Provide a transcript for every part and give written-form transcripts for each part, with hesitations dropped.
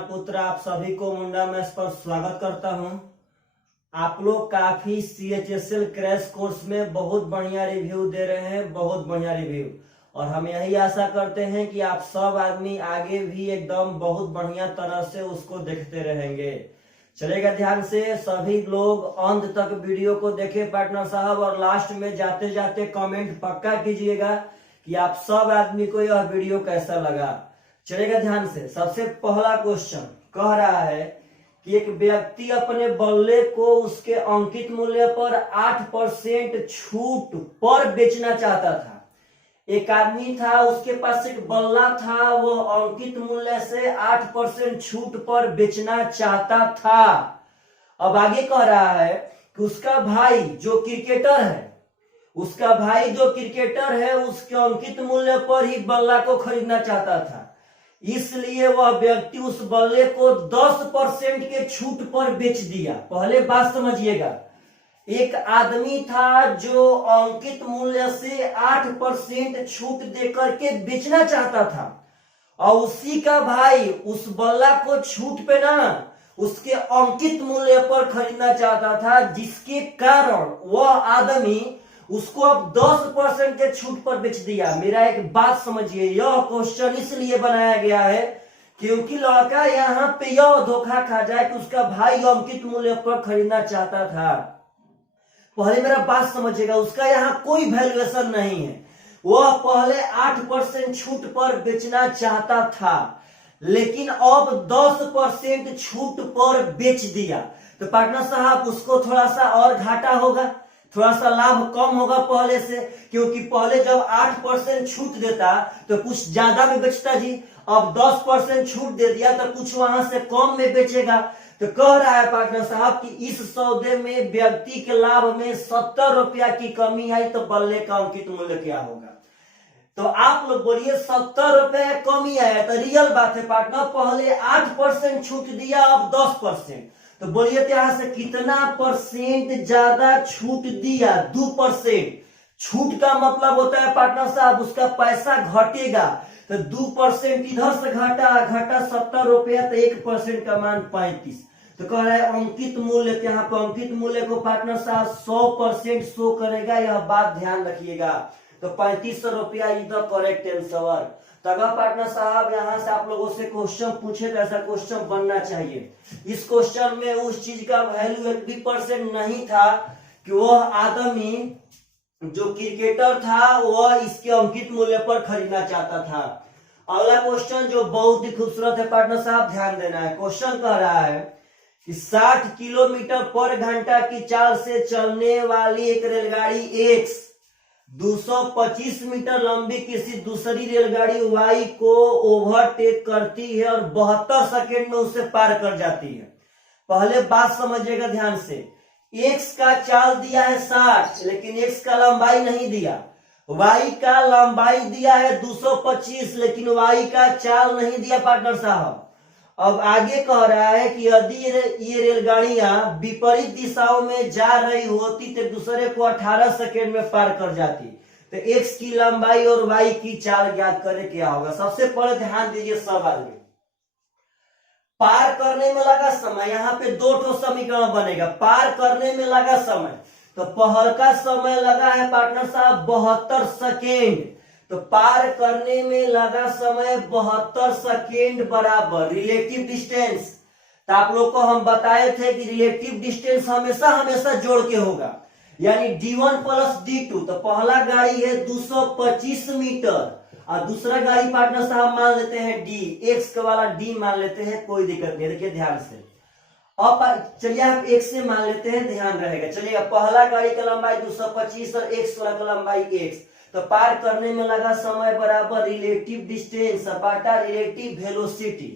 पुत्र आप सभी को मुंडा मैथ्स पर स्वागत करता हूं। आप लोग काफी CHSL क्रैश कोर्स में बहुत बढ़िया रिव्यू दे रहे हैं, बहुत बढ़िया रिव्यू, और हम यही आशा करते हैं कि आप सब आदमी आगे भी एकदम बहुत बढ़िया तरह से उसको देखते रहेंगे। चलेगा ध्यान से, सभी लोग अंत तक वीडियो को देखें पार्टनर साहब, और लास्ट में जाते जाते कमेंट पक्का कीजिएगा कि आप सब आदमी को यह वीडियो कैसा लगा। चलेगा ध्यान से। सबसे पहला क्वेश्चन कह रहा है कि एक व्यक्ति अपने बल्ले को उसके अंकित मूल्य पर 8% छूट पर बेचना चाहता था। एक आदमी था, उसके पास एक बल्ला था, वो अंकित मूल्य से 8% छूट पर बेचना चाहता था। अब आगे कह रहा है कि उसका भाई जो क्रिकेटर है उसके अंकित मूल्य पर ही बल्ला को खरीदना चाहता था, इसलिए वह व्यक्ति उस बल्ले को 10% के छूट पर बेच दिया। पहले बात समझिएगा, एक आदमी था जो अंकित मूल्य से 8% छूट देकर के बेचना चाहता था, और उसी का भाई उस बल्ला को छूट पे ना उसके अंकित मूल्य पर खरीदना चाहता था, जिसके कारण वह आदमी उसको अब 10% के छूट पर बेच दिया। मेरा एक बात समझिए, यह क्वेश्चन इसलिए बनाया गया है क्योंकि लड़का यहाँ पे यह धोखा खा जाए कि उसका भाई अंकित मूल्य पर खरीदना चाहता था। पहले मेरा बात समझिएगा, उसका यहाँ कोई वैल्यूएशन नहीं है, वह पहले 8% छूट पर बेचना चाहता था, लेकिन अब 10% छूट पर बेच दिया। तो पार्टनर साहब उसको थोड़ा सा और घाटा होगा, थोड़ा सा लाभ कम होगा पहले से, क्योंकि पहले जब 8% छूट देता तो कुछ ज्यादा में बेचता जी, अब 10% छूट दे दिया तो कुछ वहां से कम में बेचेगा। तो कह रहा है पार्टनर साहब कि इस सौदे में व्यक्ति के लाभ में 70 रुपया की कमी आई, तो बल्ले का अंकित मूल्य क्या होगा? तो आप लोग बोलिए 70 रुपया कमी आया, तो रियल बात है पार्टनर, पहले 8% छूट दिया, अब 10%, तो बोलिए यहां से कितना परसेंट ज्यादा छूट दिया? 2%। छूट का मतलब होता है पार्टनर साहब उसका पैसा घटेगा, तो 2% इधर से घटा 70 रुपया, तो 1% का मान 35। तो कह रहा है अंकित मूल्य, यहाँ पर अंकित मूल्य को पार्टनर साहब 100% शो करेगा, यह बात ध्यान रखिएगा। तो 3500 रुपया इधर करेक्ट आंसर। तो अगर पार्टनर साहब यहाँ से आप लोगों से क्वेश्चन पूछे तो ऐसा क्वेश्चन बनना चाहिए। इस क्वेश्चन में उस चीज का वैल्यू 1% नहीं था कि वह आदमी जो क्रिकेटर था वह इसके अंकित मूल्य पर खरीदना चाहता था। अगला क्वेश्चन जो बहुत ही खूबसूरत है पार्टनर साहब, ध्यान देना है। क्वेश्चन कह रहा है कि 60 किलोमीटर पर घंटा की चाल से चलने वाली एक रेलगाड़ी X 225 मीटर लंबी किसी दूसरी रेलगाड़ी Y को ओवरटेक करती है और 72 सेकेंड में उसे पार कर जाती है। पहले बात समझिएगा ध्यान से, X का चाल दिया है 60, लेकिन X का लंबाई नहीं दिया। Y का लंबाई दिया है 225, लेकिन Y का चाल नहीं दिया पार्टनर साहब। अब आगे कह रहा है कि यदि ये रेलगाड़ियां विपरीत दिशाओं में जा रही होती तो दूसरे को 18 सेकेंड में पार कर जाती। तो X की लंबाई और Y की चाल ज्ञात करें, क्या होगा? सबसे पहले ध्यान दीजिए सब आदमी, पार करने में लगा समय, यहाँ पे 2 समीकरण बनेगा। पार करने में लगा समय, तो पहल का समय लगा है पार्टनर साहब 72 सेकेंड, तो पार करने में लगा समय 72 सेकेंड बराबर रिलेटिव डिस्टेंस। तो आप लोग को हम बताए थे कि रिलेटिव डिस्टेंस हमेशा जोड़ के होगा, यानी D1 प्लस D2। तो पहला गाड़ी है 225 मीटर और दूसरा गाड़ी पार्टनर साहब मान लेते हैं D, X वाला D मान लेते हैं, कोई दिक्कत नहीं। देखिए ध्यान से, अब चलिए आप X से मान लेते हैं, ध्यान रहेगा। चलिए पहला गाड़ी का लंबाई 225 और X वाला का लंबाई X, तो पार करने में लगा समय बराबर रिलेटिव डिस्टेंस बटा रिलेटिव वेलोसिटी।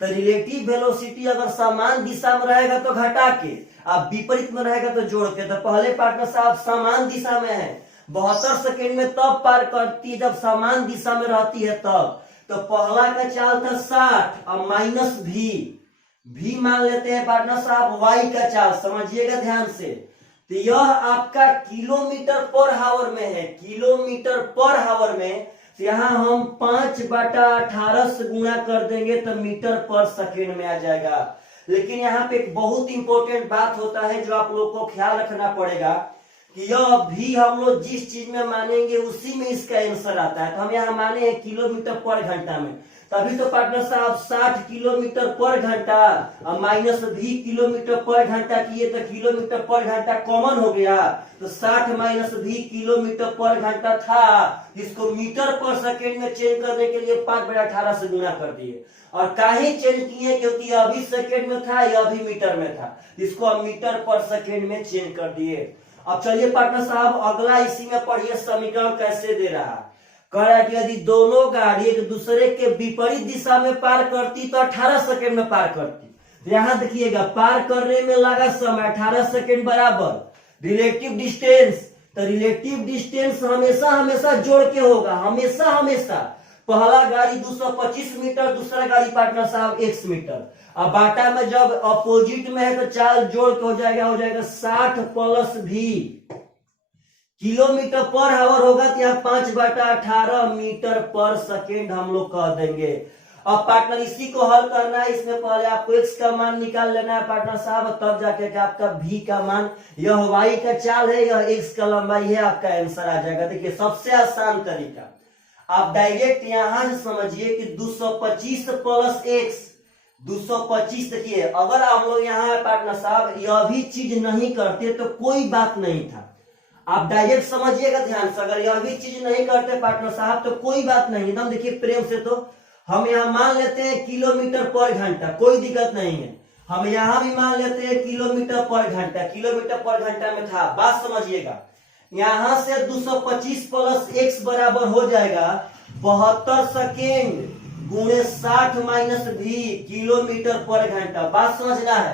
तो रिलेटिव वेलोसिटी अगर समान दिशा में रहेगा तो घटा के, अब विपरीत में रहेगा तो जोड़ के। तो पहले पार्टनर साहब समान दिशा में है, 72 सेकेंड में तब पार करती है जब समान दिशा में रहती है तब। तो पहला का चाल था 60 और माइनस भी मान लेते हैं पार्टनर साहब Y का चाल, समझिएगा ध्यान से। तो यह आपका किलोमीटर पर हावर में है, किलोमीटर पर हावर में तो यहाँ हम 5/18 से गुणा कर देंगे तो मीटर पर सेकेंड में आ जाएगा। लेकिन यहाँ पे एक बहुत इंपॉर्टेंट बात होता है जो आप लोग को ख्याल रखना पड़ेगा कि यह भी हम लोग जिस चीज में मानेंगे उसी में इसका आंसर आता है। तो हम यहाँ माने हैं किलोमीटर पर घंटा में, तभी तो पार्टनर साहब 60 किलोमीटर पर घंटा और माइनस भी किलोमीटर पर घंटा किए तो किलोमीटर पर घंटा कॉमन हो गया, तो 60 माइनस भी किलोमीटर पर घंटा था, इसको मीटर पर सेकेंड में चेंज करने के लिए 5/18 से गुणा कर दिए। और काहे चेंज किए, क्योंकि अभी सेकेंड में था यह भी मीटर में था, इसको हम मीटर पर सेकेंड में चेंज कर दिए। अब चलिए पार्टनर साहब अगला इसी में पढ़िए समीकरण कैसे दे रहा है। कह रहा है कि यदि दोनों गाड़ी एक दूसरे के विपरीत दिशा में पार करती तो 18 सेकेंड में पार करती। तो यहाँ देखिएगा पार करने में लगा समय 18 सेकेंड बराबर रिलेटिव डिस्टेंस, तो रिलेटिव डिस्टेंस हमेशा हमेशा जोड़ के होगा, हमेशा हमेशा। पहला गाड़ी 225 मीटर, दूसरा गाड़ी पार्टनर साहब 1 मीटर। अब बाटा में जब अपोजिट में है तो चाल जोड़ के हो जाएगा 60 प्लस भी किलोमीटर पर आवर होगा, तो यहाँ 5/18 मीटर पर सेकेंड हम लोग कह देंगे। अब पार्टनर इसी को हल करना है, इसमें पहले आपको x का मान निकाल लेना है पार्टनर साहब, तब जाके आपका v का मान, यह y का चाल है, यह x का लंबाई है, आपका आंसर आ जाएगा। देखिए सबसे आसान तरीका आप डायरेक्ट यहां से समझिए कि 225 प्लस x 225। देखिए अगर हम लोग यहाँ पार्टनर साहब यह भी चीज नहीं करते तो कोई बात नहीं था, आप डायरेक्ट समझिएगा ध्यान से। अगर यह भी चीज नहीं करते पार्टनर साहब तो कोई बात नहीं, एकदम देखिए प्रेम से। तो हम यहाँ मान लेते हैं किलोमीटर पर घंटा, कोई दिक्कत नहीं है। हम यहाँ भी मान लेते हैं किलोमीटर पर घंटा, किलोमीटर पर घंटा में था, बात समझिएगा। यहाँ से 225 प्लस x बराबर हो जाएगा 72 सेकेंड गुणे 60 माइनस भी किलोमीटर पर घंटा। बात समझना है,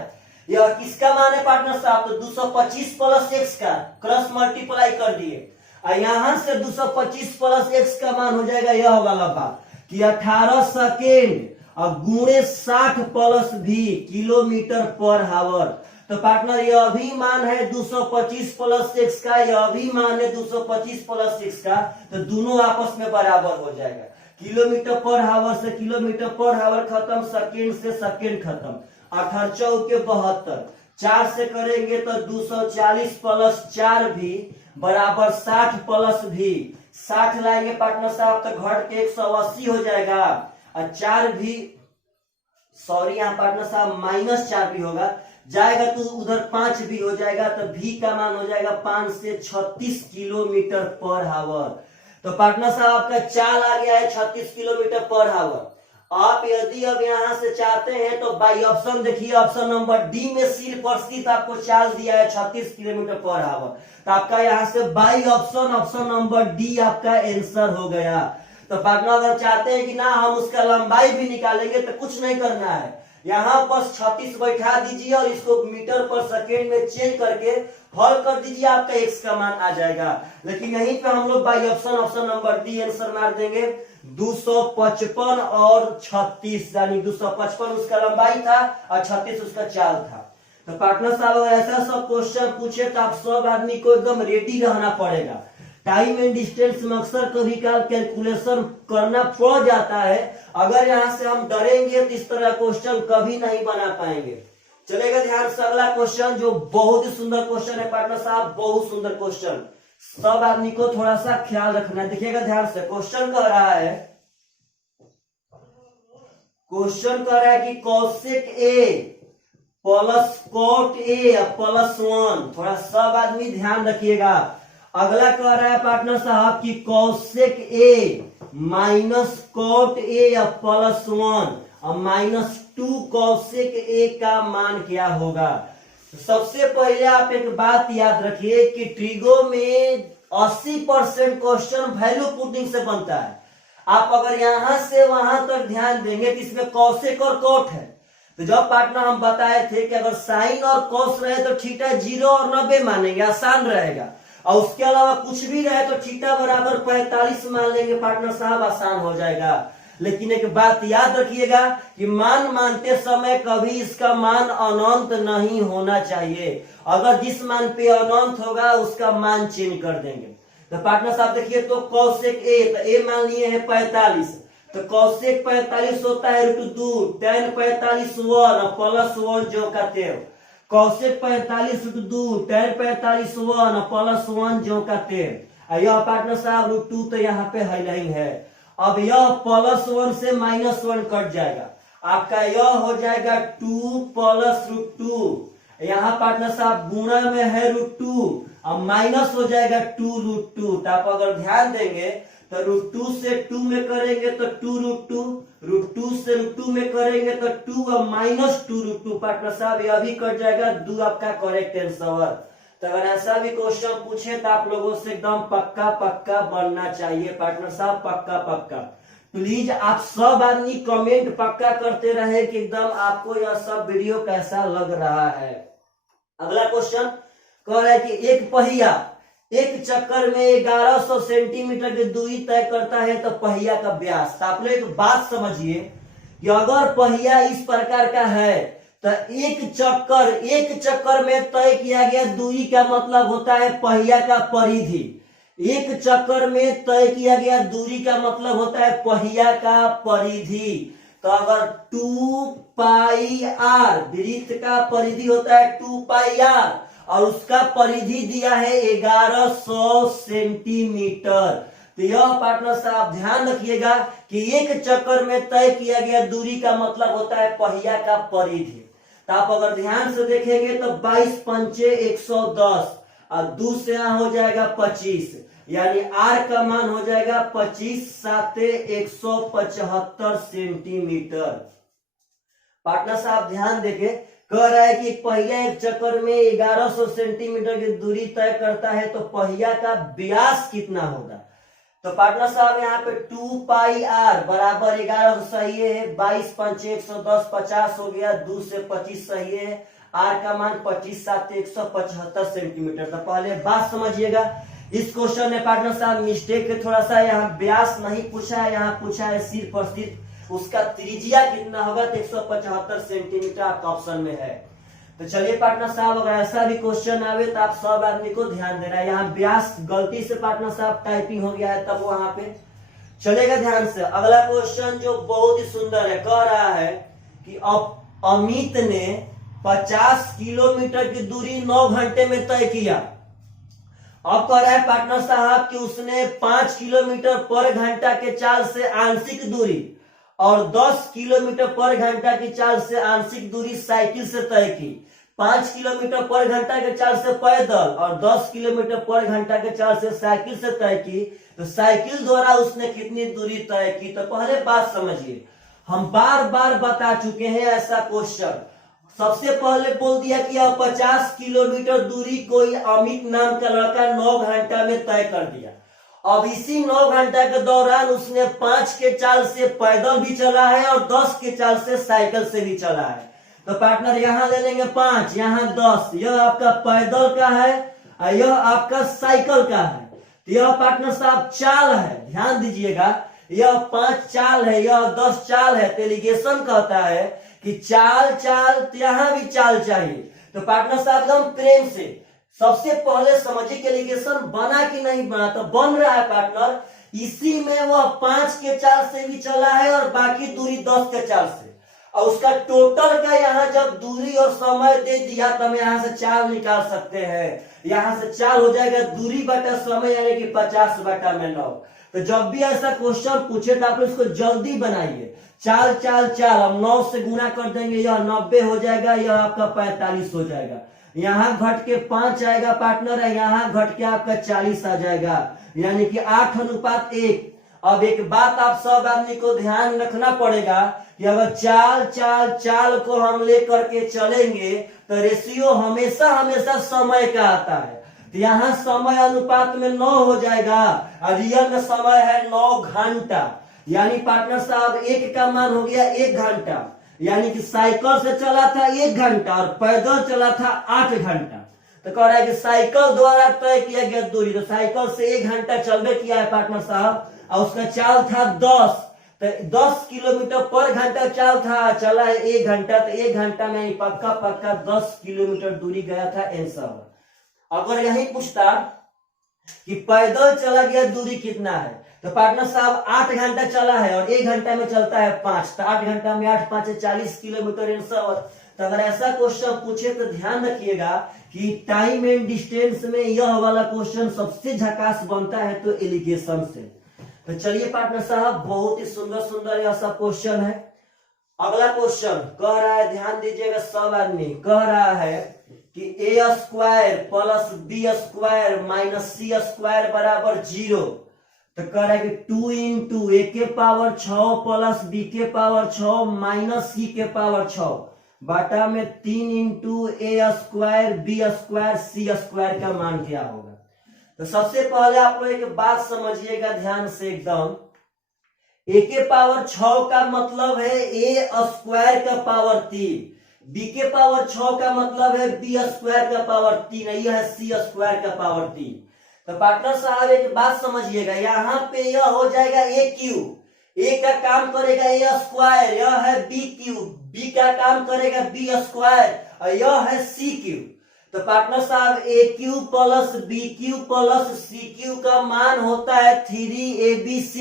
यह किसका मान है पार्टनर साहब, तो 225 प्लस x का क्रॉस मल्टीप्लाई कर दिए, और यहां से 225 प्लस x का मान हो जाएगा यह वाला बात कि 18 सेकेंड और गुणे 60 प्लस भी किलोमीटर पर आवर। तो पार्टनर यह भी मान है 225 प्लस x का, यह भी मान है 225 प्लस x का, तो दोनों आपस में बराबर हो जाएगा। किलोमीटर पर आवर से किलोमीटर पर आवर खत्म, सेकेंड से सेकेंड खत्म, 18 चौके 72, 4 से करेंगे तो 240 प्लस 4 भी बराबर 60 प्लस भी 60 लाएंगे पार्टनर साहब तो घट के 180 हो जाएगा, और 4 भी सॉरी यहाँ पार्टनर साहब माइनस 4 भी होगा जाएगा, तो उधर 5 भी हो जाएगा, तो भी का मान हो जाएगा 5 से 36 किलोमीटर पर आवर। तो पार्टनर साहब आपका चाल आ गया है 36 किलोमीटर पर आवर। आप यदि अब यहां से चाहते हैं तो बाई ऑप्शन देखिए, ऑप्शन नंबर डी में सिर्फ और सिर्फ आपको चाल दिया है 36 किलोमीटर पर आवर, तो आपका यहां से by option option number D आपका आंसर हो गया। तो पार्टनर अगर चाहते हैं कि ना हम उसका लंबाई भी निकालेंगे तो कुछ नहीं करना है, यहाँ बस 36 बैठा दीजिए और इसको मीटर पर सेकेंड में चेंज करके हल कर दीजिए, आपका x का मान आ जाएगा। लेकिन यहीं पे हम लोग by option option number D answer मार देंगे 255 और 36, यानी 255 उसका लंबाई था और 36 उसका चाल था। तो पार्टनर साहब अगर ऐसा सब क्वेश्चन पूछे तो आप सब आदमी को एकदम रेडी रहना पड़ेगा। टाइम एंड डिस्टेंस में अक्सर कभी काल कैलकुलेशन करना पड़ जाता है, अगर यहाँ से हम डरेंगे तो इस तरह क्वेश्चन कभी नहीं बना पाएंगे। चलेगा ध्यान से अगला क्वेश्चन जो बहुत ही सुंदर क्वेश्चन है पार्टनर साहब, बहुत सुंदर क्वेश्चन, सब आदमी को थोड़ा सा ख्याल रखना है। देखिएगा ध्यान से, क्वेश्चन कह रहा है कि cosec A plus cot A plus 1, थोड़ा सब आदमी ध्यान रखिएगा। अगला कह रहा है पार्टनर साहब कि cosec A minus cot A plus 1 और माइनस 2 कॉसेक ए का मान क्या होगा। सबसे पहले आप एक बात याद रखिए कि ट्रिगो में 80% क्वेश्चन वैल्यू पुटिंग से बनता है। आप अगर यहां से वहां तक ध्यान देंगे कि इसमें कॉसेक और कॉट है, तो जब पार्टनर हम बताए थे कि अगर साइन और कॉस रहे तो थीटा 0 और 90 मानेंगे, आसान रहेगा, और उसके अलावा कुछ भी रहे तो थीटा बराबर 45 मान लेंगे पार्टनर साहब, आसान हो जाएगा। लेकिन एक बात याद रखिएगा कि मान मानते समय कभी इसका मान अनंत नहीं होना चाहिए, अगर जिस मान पे अनंत होगा उसका मान चेंज कर देंगे। तो पार्टनर साहब देखिए, तो कौशिक ए, तो ए मान लिए है 45, तो कौशिक 45 होता है √2, tan 45 1 और प्लस 1 जो का 13, कौशिक 45 √2, tan 45 1 और प्लस 1 जो का 13। यह पार्टनर साहब √2 तो यहाँ पे है नहीं है। अब यह प्लस 1 से माइनस 1 कट जाएगा, आपका यह हो जाएगा 2 प्लस √2। यहाँ पार्टनर साहब गुणा में है √2, अब माइनस हो जाएगा 2 √2। तो आप अगर ध्यान देंगे तो √2 से 2 में करेंगे तो 2 √2, √2 से √2 में करेंगे तो 2 और माइनस 2 √2। पार्टनर साहब यह भी कट जाएगा, 2 आपका करेक्ट आंसर। तो अगर ऐसा भी क्वेश्चन पूछे तो आप लोगों से एकदम पक्का पक्का बनना चाहिए पार्टनर साहब, पक्का पक्का। प्लीज आप सब आदमी कमेंट पक्का करते रहे कि एकदम आपको यह सब वीडियो कैसा लग रहा है। अगला क्वेश्चन कह रहा है कि एक पहिया एक चक्कर में 1100 सेंटीमीटर की दूरी तय करता है तो पहिया का व्यास। तो आप लोग एक बात समझिए कि अगर पहिया इस प्रकार का है तो एक चक्कर में तय किया गया दूरी का मतलब होता है पहिया का परिधि। एक चक्कर में तय किया गया दूरी का मतलब होता है पहिया का परिधि। तो अगर 2 पाई आर, वृत्त का परिधि होता है 2 पाई आर और उसका परिधि दिया है 1100 सेंटीमीटर। तो यह पार्टनर साहब ध्यान रखिएगा कि एक चक्कर में तय किया गया दूरी का मतलब होता है पहिया का परिधि। तो आप अगर ध्यान से देखेंगे तो 22 पंचे 110 और 2 से यहाँ हो जाएगा 25, यानी आर का मान हो जाएगा 25 साते 175 सेंटीमीटर। पार्टनर साहब ध्यान देके कह रहा है कि पहिया एक चक्कर में 1100 सेंटीमीटर की दूरी तय करता है तो पहिया का व्यास कितना होगा। तो पार्टनर साहब यहाँ पे 2 पाई आर बराबर 1100 सही है, 22 पंचे 110 50 हो गया, 2 से 25 सही है, आर का मान 25 साते 175 सेंटीमीटर। तो पहले बात समझिएगा, इस क्वेश्चन में पार्टनर साहब मिस्टेक है थोड़ा सा, यहाँ व्यास नहीं पूछा है, यहाँ पूछा है सिर्फ और सिर्फ उसका त्रिज्या कितना होगा, तो 175 सेंटीमीटर आपका ऑप्शन में है। तो चलिए पार्टनर साहब अगर ऐसा भी क्वेश्चन आवे तो आप सब आदमी को ध्यान देना है। यहाँ व्यास गलती से पार्टनर साहब टाइपिंग हो गया है तब वहां पे चलेगा ध्यान से। अगला क्वेश्चन जो बहुत ही सुंदर है, कह रहा है कि अब अमित ने 50 किलोमीटर की दूरी 9 घंटे में तय किया। अब कह रहा है पार्टनर साहब कि उसने 5 किलोमीटर पर घंटा के चाल से आंशिक दूरी और 10 किलोमीटर पर घंटा की चाल से आंशिक दूरी साइकिल से तय की। 5 किलोमीटर पर घंटा के चाल से पैदल और 10 किलोमीटर पर घंटा के चाल से साइकिल से तय की। तो साइकिल द्वारा उसने कितनी दूरी तय की। तो पहले बात समझिए, हम बार बार बता चुके हैं ऐसा क्वेश्चन। सबसे पहले बोल दिया कि अब 50 किलोमीटर दूरी कोई अमित नाम का लड़का 9 घंटा में तय कर दिया। अब इसी 9 घंटा के दौरान उसने 5 के चाल से पैदल भी चला है और 10 के चाल से साइकिल से भी चला है। तो पार्टनर यहाँ ले लेंगे 5, यहाँ 10, यह आपका पैदल का है और यह आपका साइकिल का है। तो यह पार्टनर साहब चाल है, ध्यान दीजिएगा, यह 5 चाल है, यह 10 चाल है। तो एलिगेशन कहता है कि चाल चाल, यहाँ भी चाल चाहिए। तो पार्टनर साहब हम प्रेम से सबसे पहले समझिए कि एलिगेशन बना कि नहीं बना। तो बन रहा है पार्टनर, इसी में वह 5 के चाल से भी चला है और बाकी दूरी 10 के चाल से, और उसका टोटल का यहाँ जब दूरी और समय दे दिया तो हम यहाँ से चाल निकाल सकते हैं। यहाँ से चाल हो जाएगा दूरी बटा समय, यानी कि 50/9। तो जब भी ऐसा क्वेश्चन पूछे तो आप इसको जल्दी बनाइए। चाल चाल चाल, हम 9 से गुना कर देंगे, यह 90 हो जाएगा, यह आपका 45 हो जाएगा। यहाँ घट के 5 आएगा पार्टनर है, यहाँ घट के आपका 40 आ जाएगा, यानी कि 8:1। अब एक बात आप सब आदमी को ध्यान रखना पड़ेगा कि अगर चाल चाल चाल को हम लेकर के चलेंगे तो रेशियो हमेशा हमेशा समय का आता है। तो यहाँ समय अनुपात में 9 हो जाएगा और रियल में समय है 9 घंटा, यानी पार्टनर साहब 1 का मान हो गया 1 घंटा, यानी कि साइकिल से चला था 1 घंटा और पैदल चला था 8 घंटा। तो कह रहा है कि साइकिल द्वारा तय किया गया दूरी, तो साइकिल से 1 घंटा चलबे किया है पार्टनर साहब, और उसका चाल था 10। तो 10 किलोमीटर पर घंटा चाल था, चला है 1 घंटा, तो 1 घंटा में पक्का पक्का 10 किलोमीटर दूरी गया था आंसर। अगर यही पूछता कि पैदल चला गया दूरी कितना है। तो पार्टनर साहब 8 घंटा चला है और 1 घंटा में चलता है 5, तो 8 घंटा में 8 5 40 किलोमीटर इन सब। तो अगर ऐसा क्वेश्चन पूछे तो ध्यान रखिएगा कि टाइम एंड डिस्टेंस में यह वाला क्वेश्चन सबसे झकास बनता है तो एलिगेशन से। तो चलिए पार्टनर साहब, बहुत ही सुंदर सुंदर यह सब क्वेश्चन है। अगला क्वेश्चन कह रहा है, ध्यान दीजिएगा सब आदमी, कह रहा है कि A square plus B square minus C square बराबर 0। तो कह रहा है कि 2 इंटू ए के पावर 6 प्लस बी के पावर 6 माइनस सी के पावर 6 बाटा में 3 इंटू ए square B square C square का मान क्या होगा। तो सबसे पहले आप लोग एक बात समझिएगा ध्यान से एकदम, ए के पावर 6 का मतलब है ए स्क्वायर का पावर 3, बी के पावर 6 का मतलब है बी स्क्वायर का पावर 3, यह है सी स्क्वायर का पावर 3। तो पार्टनर साहब एक बात समझिएगा, यहाँ पे यह हो जाएगा ए क्यूब, ए का काम करेगा ए स्क्वायर, यह है बी क्यूब, बी का काम करेगा बी स्क्वायर और यह है सी क्यूब। तो पार्टनर साहब A cube plus B cube plus C cube का मान होता है 3abc,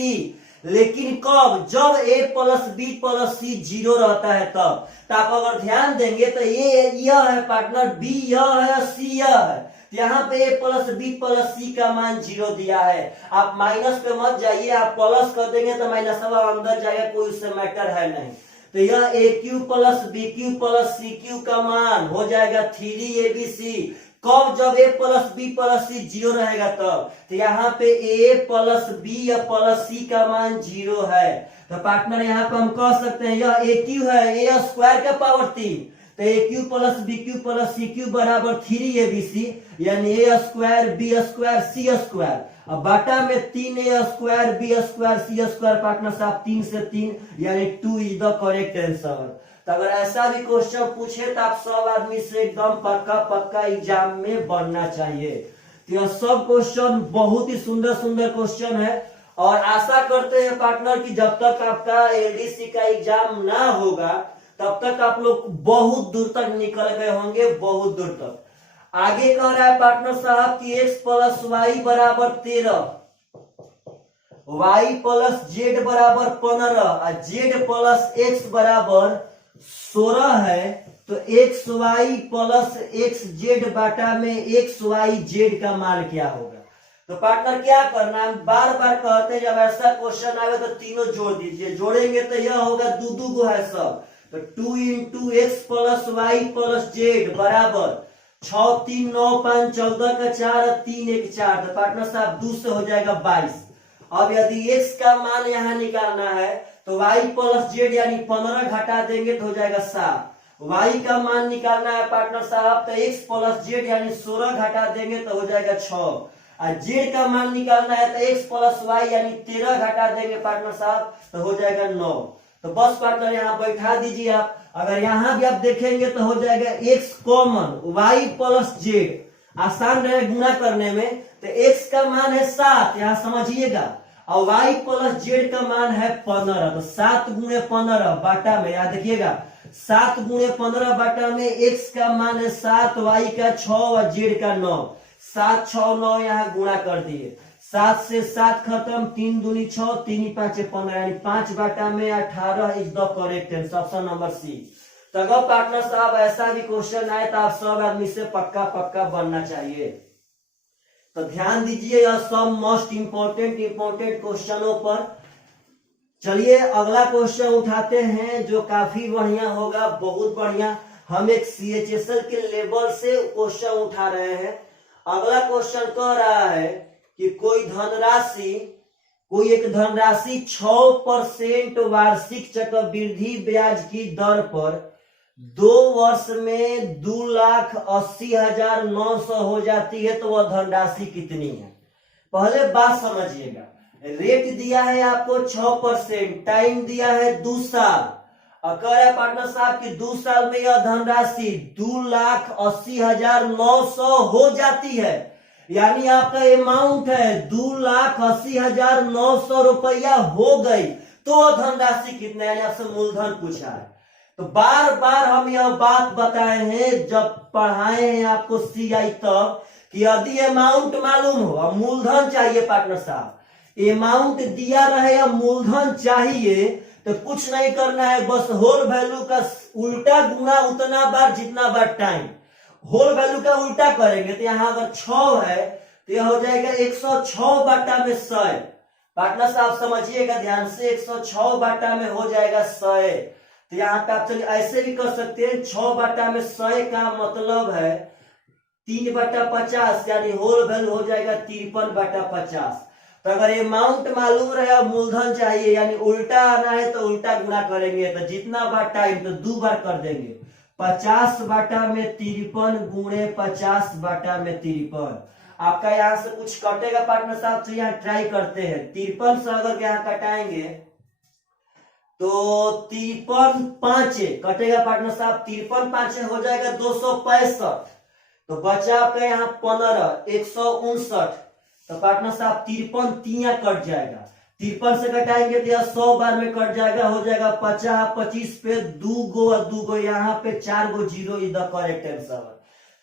लेकिन कब? जब A plus B plus C 0 रहता है तब। तो आप अगर ध्यान देंगे तो ये यह है पार्टनर, बी यह है, सी यह है, तो यहाँ पे A plus B plus C का मान 0 दिया है। आप माइनस पे मत जाइए, आप प्लस कर देंगे तो माइनस अंदर जाएगा, कोई उससे मैटर है नहीं। तो यह A cube plus B cube plus C cube का मान हो जाएगा 3abc। कब? जब A plus B plus C 0 रहेगा तब। तो यहाँ पे ए प्लस बी या प्लस सी का मान 0 है। तो पार्टनर यहाँ पे हम कह सकते हैं यह ए क्यू है, ए स्क्वायर का पावर 3, तो A cube plus B cube plus C cube बराबर 3abc, यानी A square B square C square, अब बाटा में 3a square B square C square. Partner साहब 3 से 3 यानी 2 इज द करेक्ट आंसर। तो अगर ऐसा भी क्वेश्चन पूछे तो आप सब आदमी से एकदम पक्का एग्जाम में बनना चाहिए। तो यह सब क्वेश्चन बहुत ही सुंदर सुंदर क्वेश्चन है और आशा करते हैं पार्टनर कि जब तक आपका एलडीसी का एग्जाम ना होगा तब तक आप लोग बहुत दूर तक निकल गए होंगे, बहुत दूर तक। आगे कह रहा है पार्टनर साहब कि x प्लस वाई बराबर 13, y प्लस जेड बराबर 15 और z प्लस x बराबर 16 है। तो X Y plus X Z बाटा में एक्स वाई जेड का मान क्या होगा। तो पार्टनर क्या करना है, बार बार कहते हैं जब ऐसा क्वेश्चन आवे तो तीनों जोड़ दीजिए, जोड़ेंगे तो यह होगा दू गो है सब। तो 2 into x plus y plus z बराबर 6 3 9 5 14 का 4 3 1 4। तो पार्टनर साहब 2 से हो जाएगा 22। अब यदि x का मान यहाँ निकालना है तो y प्लस जेड यानी 15 घटा देंगे तो हो जाएगा 7। y का मान निकालना है पार्टनर साहब तो x प्लस जेड यानी 16 घटा देंगे तो हो जाएगा 6 और z का मान निकालना है तो x प्लस y यानी 13 घटा देंगे पार्टनर साहब तो हो जाएगा 9। तो बस पार्टनर यहाँ बैठा दीजिए आप। अगर यहाँ भी आप देखेंगे तो हो जाएगा x common, y plus Z आसान रहे गुणा करने में, तो x का मान है 7 यहाँ समझिएगा और y प्लस जेड का मान है 15। तो 7 गुणे 15 बाटा में याद देखिएगा 7 गुणे 15 बाटा में x का मान है 7, y का 6 और जेड का 9। 7 6 9 यहाँ गुणा कर दिए, 7 से 7 खत्म, 3 दूनी 6 3 5 15 यानी 5 बाटा में 18 is the correct answer, option number C. तो अगर पार्टनर साहब ऐसा भी क्वेश्चन आए तो आप सब आदमी से पक्का बनना चाहिए। तो ध्यान दीजिए यह सब मोस्ट इंपोर्टेंट क्वेश्चनों पर। चलिए अगला क्वेश्चन उठाते हैं जो काफी बढ़िया होगा, बहुत बढ़िया। हम एक CHSL के लेवल से क्वेश्चन उठा रहे हैं। अगला क्वेश्चन कह रहा है कि कोई एक धनराशि 6% वार्षिक चक्रवृद्धि ब्याज की दर पर 2 वर्ष में 2,80,900 हो जाती है तो वह धनराशि कितनी है। पहले बात समझिएगा, रेट दिया है आपको 6%, टाइम दिया है 2 साल और कह रहा है पार्टनर साहब कि 2 साल में यह धनराशि 2,80,900 हो जाती है, यानी आपका अमाउंट है 2,80,900 रुपया हो गई तो धनराशि कितना, यानी आपसे मूलधन पूछा है। तो बार बार हम यह बात बताए हैं जब पढ़ाए हैं आपको CI तब कि यदि अमाउंट मालूम हो और मूलधन चाहिए पार्टनर साहब, अमाउंट दिया रहे या मूलधन चाहिए, तो कुछ नहीं करना है, बस होल वैल्यू का उल्टा गुना उतना बार जितना बार टाइम। होल वैल्यू का उल्टा करेंगे तो यहाँ अगर 6 है तो यह हो जाएगा 106 बटा में 100। पार्टनर साहब समझिएगा ध्यान से, 106 बटा में हो जाएगा 100। तो यहाँ पे आप चलिए ऐसे भी कर सकते हैं, 6 बटा में 100 का मतलब है 3 बटा 50, यानी होल वैल्यू हो जाएगा 53 बटा 50। तो अगर अमाउंट मालूम रहे और मूलधन चाहिए, यानी उल्टा आना है तो उल्टा गुणा करेंगे, तो जितना बार टाइम तो 2 बार कर देंगे। 50 बटा में 53 गुणे 50 बटा में 53। आपका यहाँ से कुछ कटेगा पार्टनर साहब, तो यहाँ ट्राई करते हैं। 53 से अगर यहाँ कटाएंगे तो 53 5 कटेगा पार्टनर साहब, 53 5 हो जाएगा 265। तो बचा आपका यहाँ 15 159। तो पार्टनर साहब 53 3 कट जाएगा, 53 से कटाएंगे तो यह 100 बार में कट जाएगा, हो जाएगा 50 25 पे 2 गो और 2 गो, यहाँ पे 4 go zero is the correct answer.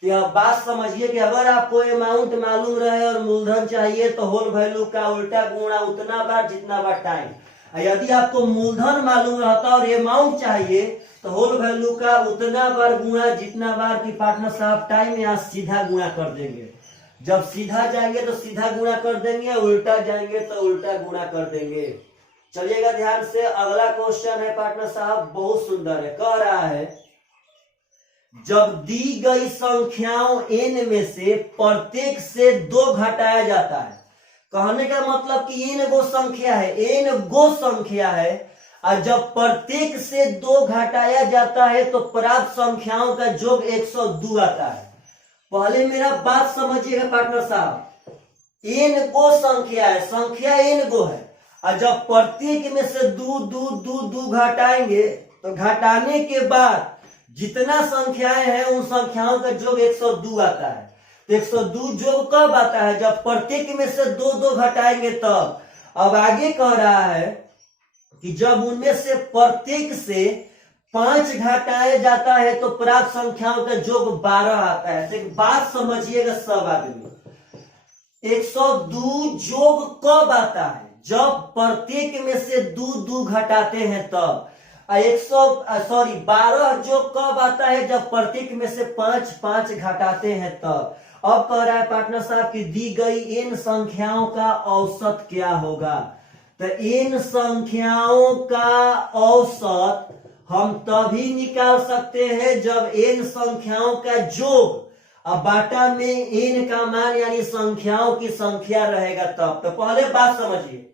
तो यह बात समझिए कि अगर आपको अमाउंट मालूम रहे और मूलधन चाहिए तो होल वैल्यू का उल्टा गुणा उतना बार जितना बार टाइम। यदि आपको मूलधन मालूम रहता और अमाउंट चाहिए तो होल वैल्यू का उतना बार गुणा जितना बार की पार्टनर साहब टाइम, यहाँ सीधा गुणा कर देंगे। जब सीधा जाएंगे तो सीधा गुणा कर देंगे, उल्टा जाएंगे तो उल्टा गुणा कर देंगे। चलिएगा ध्यान से, अगला क्वेश्चन है पार्टनर साहब, बहुत सुंदर है। कह रहा है जब दी गई संख्याओं n में से प्रत्येक से 2 घटाया जाता है, कहने का मतलब कि n गो संख्या है, n गो संख्या है, और जब प्रत्येक से 2 घटाया जाता है तो प्राप्त संख्याओं का योग 102 आता है। पहले मेरा बात समझिएगा पार्टनर साहब, n गो संख्या है, संख्या n गो है, और जब प्रत्येक में से 2 घटाएंगे तो घटाने के बाद जितना संख्याएं हैं उन संख्याओं का योग 102 आता है। तो 102 योग कब आता है? जब प्रत्येक में से 2 घटाएंगे तब। अब आगे कह रहा है कि जब उनमें से प्रत्येक से 5 घटाया जाता है तो प्राप्त संख्याओं का योग 12 आता है। तो एक बात समझिएगा सब आदमी, 102 योग कब आता है? जब प्रत्येक में से 2 घटाते हैं तब। 12 योग कब आता है? जब प्रत्येक में से 5 घटाते हैं तब। अब कह रहा है पार्टनर साहब कि दी गई इन संख्याओं का औसत क्या होगा? तो इन संख्याओं का औसत हम तभी निकाल सकते हैं जब इन संख्याओं का योग अब बाटा में n का मान यानी संख्याओं की संख्या रहेगा तब। तो पहले बात समझिए,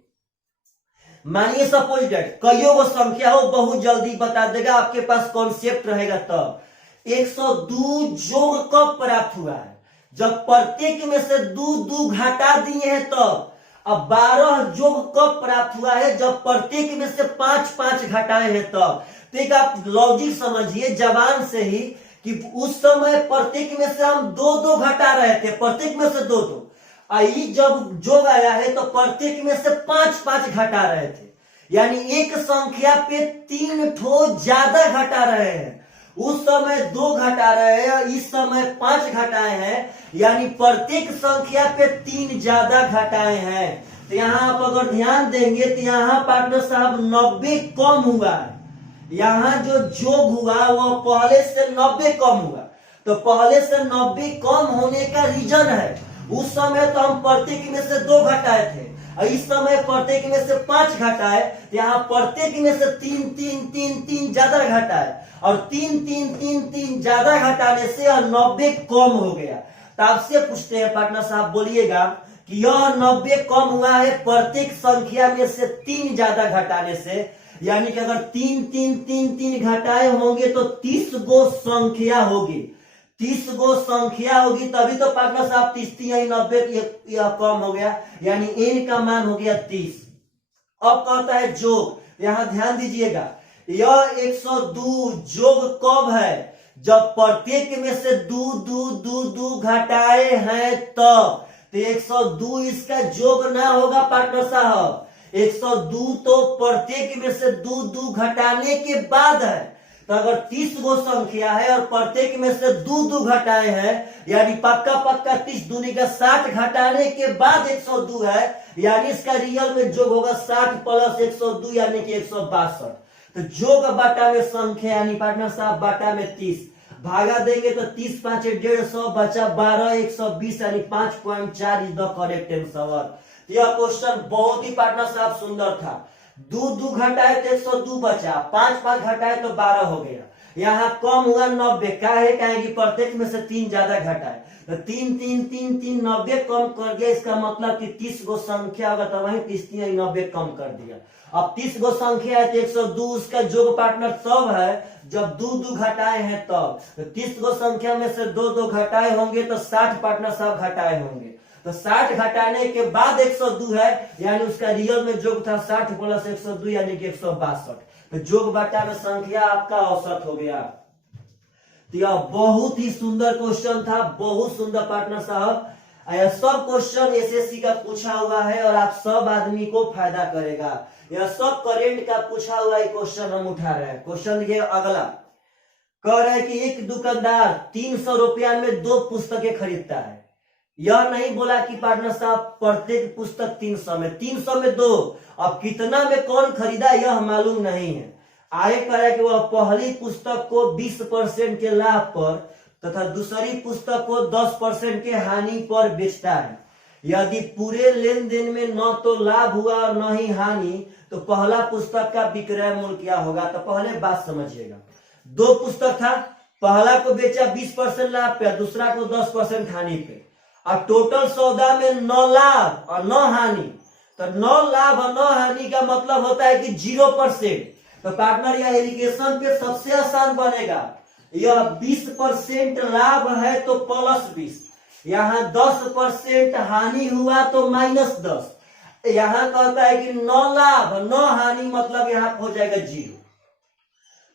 मानिए सपोज डेट कईयों को संख्या हो, बहुत जल्दी बता देगा, आपके पास कॉन्सेप्ट रहेगा तब। 102 योग कब प्राप्त हुआ है? जब प्रत्येक में से 2 घटा दिए हैं तब। अब 12 योग कब प्राप्त हुआ है? जब प्रत्येक में से 5 घटाए हैं तब। तो एक आप लॉजिक समझिए जबान से ही कि उस समय प्रत्येक में से हम 2 घटा रहे थे, प्रत्येक में से 2। आई जब योग आया है तो प्रत्येक में से 5 घटा रहे थे, यानी एक संख्या पे 3 ठो ज्यादा घटा रहे हैं। उस समय 2 घटा रहे हैं, इस समय 5 घटाए हैं, यानी प्रत्येक संख्या पे 3 ज्यादा घटाए हैं। तो यहाँ आप अगर ध्यान देंगे तो यहाँ पार्टनर साहब 90 कम हुआ है। यहाँ जो योग हुआ वह पहले से 90 कम हुआ। तो पहले से 90 कम होने का रीजन है, उस समय तो हम प्रत्येक में से 2 घटाए थे, और इस समय प्रत्येक में से 5 घटाए। यहाँ प्रत्येक में से 3 ज्यादा घटाए, और 3 ज्यादा घटाने से 90 कम हो गया। तो आपसे पूछते हैं पार्टनर साहब, बोलिएगा कि यह 90 कम हुआ है प्रत्येक संख्या में से 3 ज्यादा घटाने से, यानी कि अगर 3 घटाए होंगे तो 30 गो संख्या होगी। 30 गो संख्या होगी तभी तो पार्टनर साहब 30 90 यह कम हो गया, यानी n का मान हो गया 30। अब कहता है योग, यहां ध्यान दीजिएगा, यह 102 योग कब है? जब प्रत्येक में से 2 घटाए हैं तब। तो 102 इसका योग ना होगा पार्टनर साहब, 102 तो प्रत्येक में से 2 घटाने के बाद है। तो अगर 30 गो संख्या है और प्रत्येक में से दो दो घटाए हैं, यानी पक्का पक्का 30 दूनी का 60 घटाने के बाद 102 है, यानी इसका रियल में जोग होगा 60 प्लस 102 यानी कि 162। तो जोग बाटा में संख्या यानी पार्टनर साहब बाटा में 30 भागा देंगे तो 30 5 150 बचा 12 120 यानी 5.4 इज द करेक्ट आंसर। यह क्वेश्चन बहुत ही पार्टनर साहब सुंदर था। दो दो घटाए तो 102 बचा, 5 5 घटाए तो 12 हो गया। यहाँ कम हुआ 90, क्या है कहेंगे प्रत्येक में से 3 ज्यादा घटाए तो 3 3 3 3 90 कम कर दिया। इसका मतलब कि 30 गो संख्या होगा तो वही 30 3 90 कम कर दिया। अब 30 गो संख्या है तो 102 उसका जोग पार्टनर तब है जब दो दो घटाए हैं तब। तो 30 गो संख्या में से दो दो घटाए होंगे तो 60 पार्टनर साहब घटाए होंगे। तो 60 घटाने के बाद 102 है, यानी उसका रियल में जोग था 60 प्लस 102 यानी कि 162। तो जोग बाटा में संख्या आपका औसत हो गया। तो यह बहुत ही सुंदर क्वेश्चन था, बहुत सुंदर पार्टनर साहब। यह सब क्वेश्चन एसएससी का पूछा हुआ है और आप सब आदमी को फायदा करेगा। यह सब करेंट का पूछा हुआ क्वेश्चन हम उठा रहे हैं। क्वेश्चन ये अगला कह रहा है कि एक दुकानदार 300 रुपया में 2 पुस्तकें खरीदता है। यह नहीं बोला कि पार्टनर साहब प्रत्येक पुस्तक 300 में, 300 में 2। अब कितना में कौन खरीदा यह मालूम नहीं है। आगे कह रहा है कि वह पहली पुस्तक को 20% के लाभ पर तथा दूसरी पुस्तक को 10% के हानि पर बेचता है। यदि पूरे लेन देन में न तो लाभ हुआ और न ही हानि, तो पहला पुस्तक का विक्रय मूल्य क्या होगा। तो पहले बात समझिएगा, 2 पुस्तक था, पहला को बेचा 20% लाभ पे, दूसरा को 10% हानि पे। और टोटल सौदा में 9 लाभ और 9 हानि। तो 9 लाभ और 9 हानि का मतलब होता है कि 0%। तो पार्टनर यह एलिगेशन पे सबसे आसान बनेगा। यह 20% लाभ है तो +20, यहाँ 10% हानि हुआ तो -10। यहाँ कहता है कि 9 लाभ 9 हानि मतलब यहाँ हो जाएगा 0।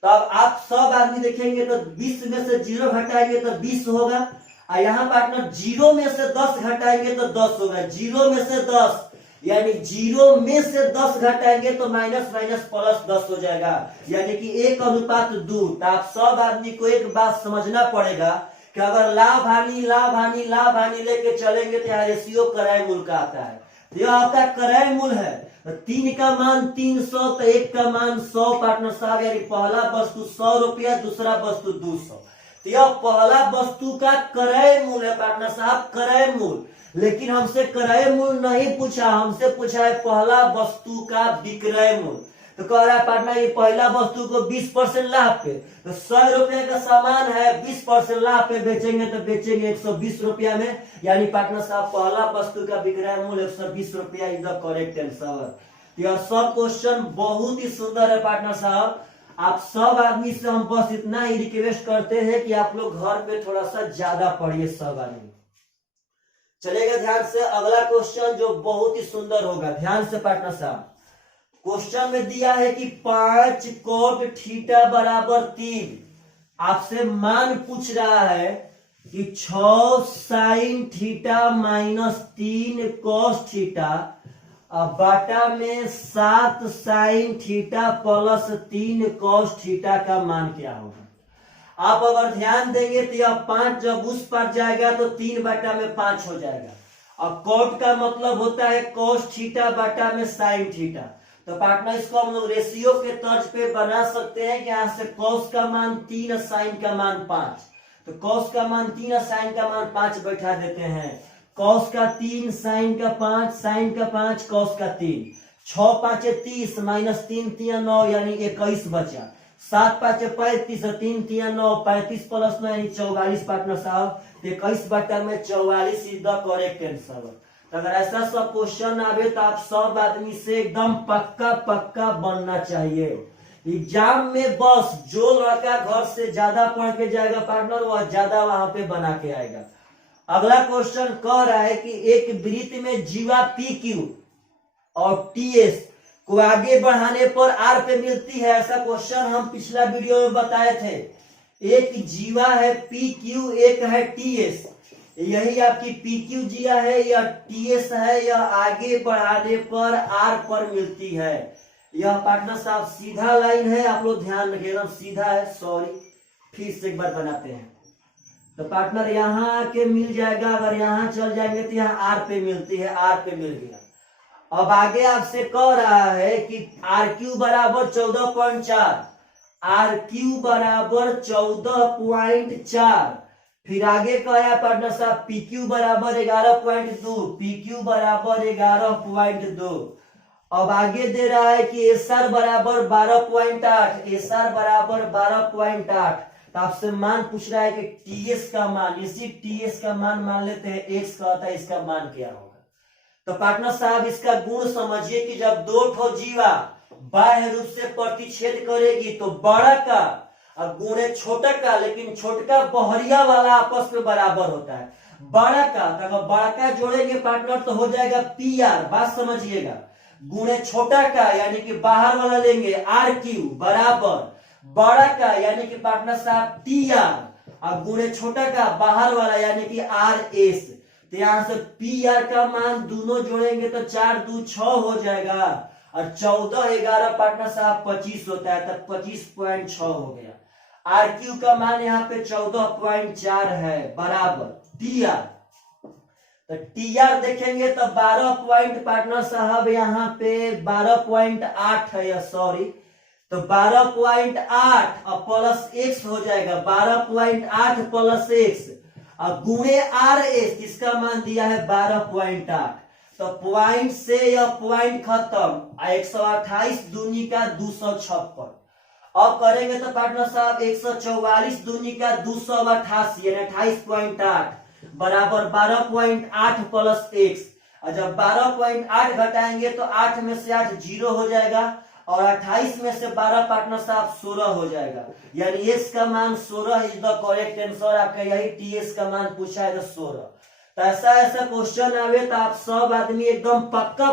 तो अब आप सब आदमी देखेंगे तो 20 में से 0 घटाएंगे तो 20 होगा। और यहाँ पार्टनर 0 में से 10 घटाएंगे तो 10 होगा। 0 में से 10 यानी 0 में से 10 घटाएंगे तो माइनस माइनस प्लस 10 हो जाएगा, यानी कि 1:2। तो आप सब आदमी को एक बात समझना पड़ेगा कि अगर लाभ हानि लेके चलेंगे तो यहाँ रेशियो क्रय मूल्य का आता है। तो यह आपका क्रय मूल्य है। तो 3 का मान 300 तो 1 का मान 100 पार्टनर साहब, यानी पहला वस्तु 100 रुपया, दूसरा वस्तु 200। तो यह पहला वस्तु का क्रय मूल्य है पार्टनर साहब, क्रय मूल्य। लेकिन हमसे क्रय मूल्य नहीं पूछा, हमसे पूछा है पहला वस्तु का विक्रय मूल्य। तो कह रहा है पार्टनर ये पहला वस्तु को 20% लाभ पे, तो 100 रुपए का सामान है, 20% लाभ पे बेचेंगे तो बेचेंगे 120 रुपया में, यानी पार्टनर साहब पहला वस्तु का विक्रय मूल्य 120 रुपया इज द करेक्ट आंसर। यह सब क्वेश्चन बहुत ही सुंदर है पार्टनर साहब। आप सब आदमी से हम बस इतना ही रिक्वेस्ट करते हैं कि आप लोग घर पे थोड़ा सा ज्यादा पढ़िए सब आदमी। चलेगा ध्यान से अगला क्वेश्चन जो बहुत ही सुंदर होगा, ध्यान से पार्टनर साहब। क्वेश्चन में दिया है कि 5 cot थीटा बराबर 3। आपसे मान पूछ रहा है कि 6 sin थीटा -3 cos थीटा बाटा में 7 sin theta plus 3 cos theta का मान क्या होगा। आप अगर ध्यान देंगे तो यह 5 जब उस पर जाएगा तो 3 बाटा में 5 हो जाएगा। अब cot का मतलब होता है cos थीटा बाटा में sin थीटा। तो पार्टनर इसको हम लोग रेशियो के तर्ज पे बना सकते हैं कि यहाँ से cos का मान 3 sin का मान 5। तो cos का मान 3 sin का मान 5 बैठा देते हैं। cos का 3 sin का 5 sin का 5 cos का 3। 6 5 30 -3 3 9 यानी 21 बचा। 7 5 35 3 3 9 35 + 9 यानी 44 पार्टनर साहब। 21 बटा में 44 इज द करेक्ट आंसर। अगर ऐसा सब क्वेश्चन आवे तो आप सब आदमी से एकदम पक्का बनना चाहिए। एग्जाम में बस जो लड़का घर से ज्यादा पढ़ के जाएगा पार्टनर वह ज्यादा वहां पे बना के आएगा। अगला क्वेश्चन कह रहा है कि एक वृत्त में जीवा PQ और TS को आगे बढ़ाने पर R पे मिलती है। ऐसा क्वेश्चन हम पिछला वीडियो में बताए थे। एक जीवा है PQ, एक है TS। यही आपकी PQ जिया है या TS है, यह आगे बढ़ाने पर R पर मिलती है। यह पार्टनर साहब सीधा लाइन है, आप लोग ध्यान रखिए एकदम सीधा है। सॉरी, फिर से एक बार बनाते हैं। तो पार्टनर यहाँ आके मिल जाएगा, अगर यहाँ चल जाएंगे तो यहाँ आर पे मिलती है, आर पे मिल गया। अब आगे आपसे कह रहा है कि आर क्यू बराबर 14.4, आर क्यू बराबर 14.4। फिर आगे कह रहा है पार्टनर साहब पी क्यू बराबर 11.2, पी क्यू बराबर 11.2। अब आगे दे रहा है कि एस आर बराबर 12.8, एस आर बराबर 12.8। तो आपसे मान पूछ रहा है कि टीएस का मान, इसी टीएस का मान लेते हैं एक्स का होता है, इसका मान क्या होगा। तो पार्टनर साहब इसका गुण समझिए कि जब दो ठो जीवा बाह्य रूप से प्रतिच्छेद करेगी तो बड़ा का और गुणे छोटा का, लेकिन छोटका बहरिया वाला आपस में बराबर होता है। बड़ा का तो अगर बड़ा का जोड़ेंगे पार्टनर तो हो जाएगा पी आर, बात समझिएगा, गुणे छोटा का यानी कि बाहर वाला लेंगे आर क्यू बराबर बड़ा का यानी कि पार्टनर साहब टी आर और गुणे छोटा का बाहर वाला यानी कि आर एस। तो यहां से पी आर का मान दोनों जोड़ेंगे तो 4 2 6 हो जाएगा और 14 11 पार्टनर साहब 25 होता है, तब 25.6 हो गया। आर क्यू का मान यहाँ पे 14.4 है बराबर टी आर। तो टी आर देखेंगे तो 12 पॉइंट पार्टनर साहब यहाँ पे 12.8 है, या सॉरी, तो 12.8 और प्लस एक्स हो जाएगा, 12.8 प्लस एक्स और गुणे आर एस, इसका मान दिया है 12.8। तो पॉइंट से यह पॉइंट खत्म, 128 दूनी का 256। अब करेंगे तो पार्टनर साहब 144 दूनी का 288 यानी 28.8 बराबर 12.8 प्लस एक्स। और जब 12.8 घटाएंगे तो 8 में से 8 जीरो हो जाएगा और 28 में से 12 पार्टनर साहब 16 हो जाएगा, यानी एस का मान 16 इज द करेक्ट आंसर। आपका यही टीएस का मान पूछा है 16। तो ऐसा क्वेश्चन आवे तो आप सब आदमी एकदम पक्का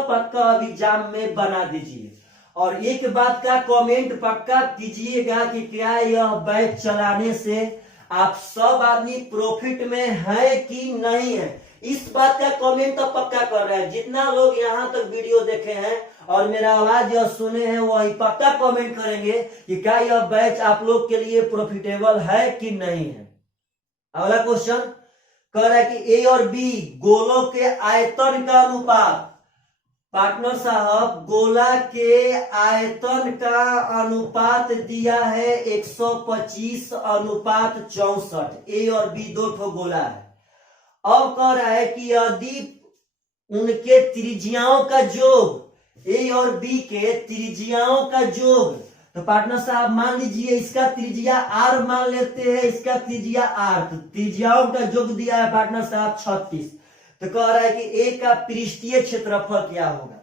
अब एग्जाम में बना दीजिए। और एक बात का कमेंट पक्का कीजिएगा कि क्या यह बैच चलाने से आप सब आदमी प्रॉफिट में है कि नहीं है। इस बात का कमेंट तो पक्का कर रहा है, जितना लोग यहाँ तक वीडियो देखे हैं और मेरा आवाज यह सुने हैं वही पक्का कमेंट करेंगे कि क्या यह बैच आप लोग के लिए प्रॉफिटेबल है कि नहीं है। अगला क्वेश्चन कह रहा है कि ए और बी गोलों के आयतन का अनुपात। पार्टनर साहब गोला के आयतन का अनुपात दिया है 125:64। ए और बी दो ठो गोला है। अब कह रहा है कि यदि उनके त्रिज्याओं का योग, ए और बी के त्रिज्याओं का योग, तो पार्टनर साहब मान लीजिए इसका त्रिज्या आर मान लेते हैं, इसका त्रिज्या आर, तो त्रिज्याओं का योग दिया है पार्टनर साहब 36। तो कह रहा है कि ए का पृष्ठीय क्षेत्रफल क्या होगा।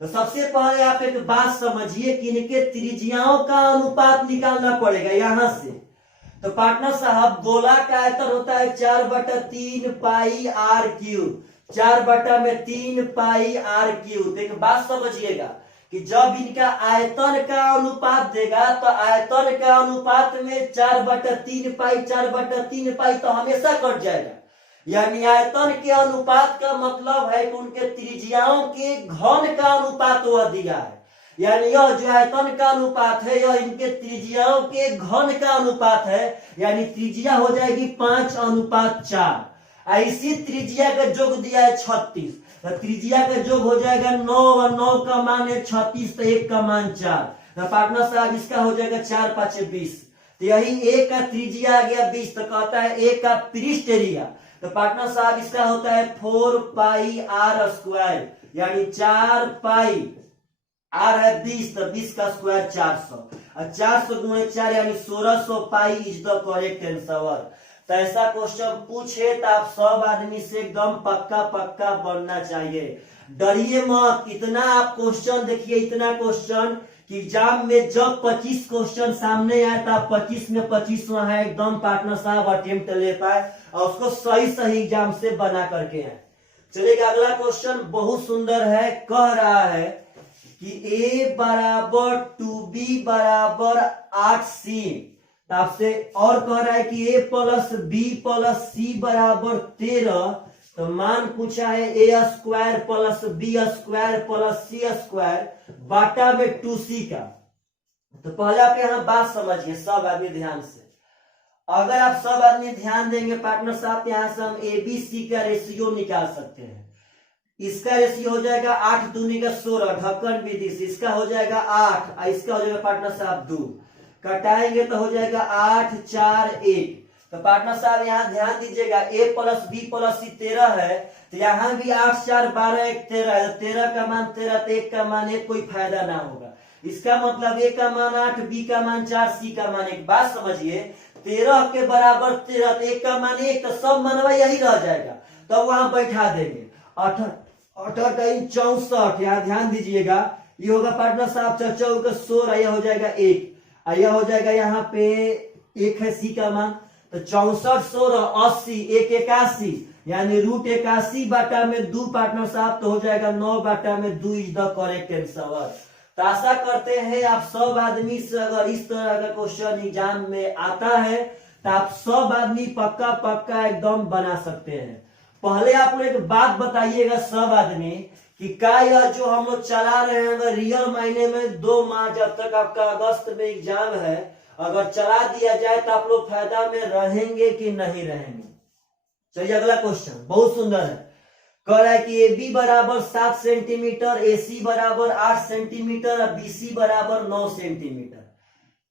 तो सबसे पहले आप एक बात समझिए कि इनके त्रिज्याओं का अनुपात निकालना पड़ेगा यहां से। तो पार्टनर साहब गोला का आयतन होता है 4/3 pi R cube, 4/3 pi R cube. एक बात समझिएगा कि जब इनका आयतन का अनुपात देगा तो आयतन का अनुपात में 4/3 पाई 4/3 पाई तो हमेशा कट जाएगा, यानी आयतन के अनुपात का मतलब है कि उनके त्रिज्याओं के घन का अनुपात वह दिया है, यानी यह जो आयतन का अनुपात है यह इनके त्रिज्याओं के घन का अनुपात है, यानी त्रिज्या हो जाएगी 5:4। इसी त्रिज्या का योग दिया है 36, तो त्रिज्या का योग हो जाएगा 9 और 9 का मान है 36, तो 1 का मान 4। तो पार्टनर साहब इसका हो जाएगा 4 5 20। तो यही ए का त्रिज्या आ गया 20, तो कहता है ए का पृष्ठ एरिया। तो पार्टनर साहब इसका होता है 4 पाई आर स्क्वायर, यानी 4 पाई आर है 20, तो 20 का स्क्वायर 400 और 400 गुणे 4 यानी 1600 pi is the correct answer. तो ऐसा क्वेश्चन पूछे तो आप सब आदमी से एकदम पक्का बनना चाहिए, डरिए मत। इतना आप क्वेश्चन देखिए, इतना क्वेश्चन कि एग्जाम में जब 25 क्वेश्चन सामने आए तो आप 25 में 25 है एकदम पार्टनर साहब अटेम्प्ट ले पाए और उसको सही एग्जाम से बना करके आए। चलिए अगला क्वेश्चन बहुत सुंदर है, कह रहा है कि a बराबर 2b बराबर 8c। आपसे और कह रहा है कि a plus b plus c बराबर 13, तो मान पूछा है A square plus B square plus C square बाटा में 2c का। तो पहले आप यहाँ बात समझिए सब आदमी ध्यान से। अगर आप सब आदमी ध्यान देंगे पार्टनर साहब, यहाँ से हम ए बी सी का रेशियो निकाल सकते हैं। इसका रेशियो हो जाएगा 8 दूनी का 16 ढक्कन विधि से, इसका हो जाएगा 8 और इसका हो जाएगा पार्टनर साहब 2, कटाएंगे तो हो जाएगा 8 4 1। तो पार्टनर साहब यहाँ ध्यान दीजिएगा a प्लस बी प्लस सी 13 है, तो यहाँ भी 8 4 12 1 13 है, 13 का मान 13 तो 1 का मान 1, कोई फायदा ना होगा। इसका मतलब a का मान 8 b का मान 4 c का मान 1। बात समझिए 13 के बराबर 13 तो 1 का मान 1, तो सब मनवा यही रह जाएगा, तब तो वहां बैठा देंगे 8 64। यहाँ ध्यान दीजिएगा ये होगा पार्टनर साहब 4 का 16, यह हो जाएगा 1, यह हो जाएगा यहाँ पे 1 है सी का मान, तो 64 16 80 1 81, यानी √81 बाटा में 2 पार्टनर साहब, तो हो जाएगा 9 बाटा में 2 इज द करेक्ट आंसर। तो आशा करते हैं आप सब आदमी से अगर इस तरह का क्वेश्चन एग्जाम में आता है तो आप सब आदमी पक्का पक्का एकदम बना सकते हैं। पहले आप लोग एक बात बताइएगा सब आदमी कि क्या यह जो हम लोग चला रहे हैं अगर रियल मायने में 2 माह जब तक आपका अगस्त में एग्जाम है अगर चला दिया जाए तो आप लोग फायदा में रहेंगे कि नहीं रहेंगे। चलिए अगला क्वेश्चन बहुत सुंदर है, कह रहा है कि ए बी बराबर 7 सेंटीमीटर, ए सी बराबर 8 सेंटीमीटर और बी सी बराबर 9 centimetre.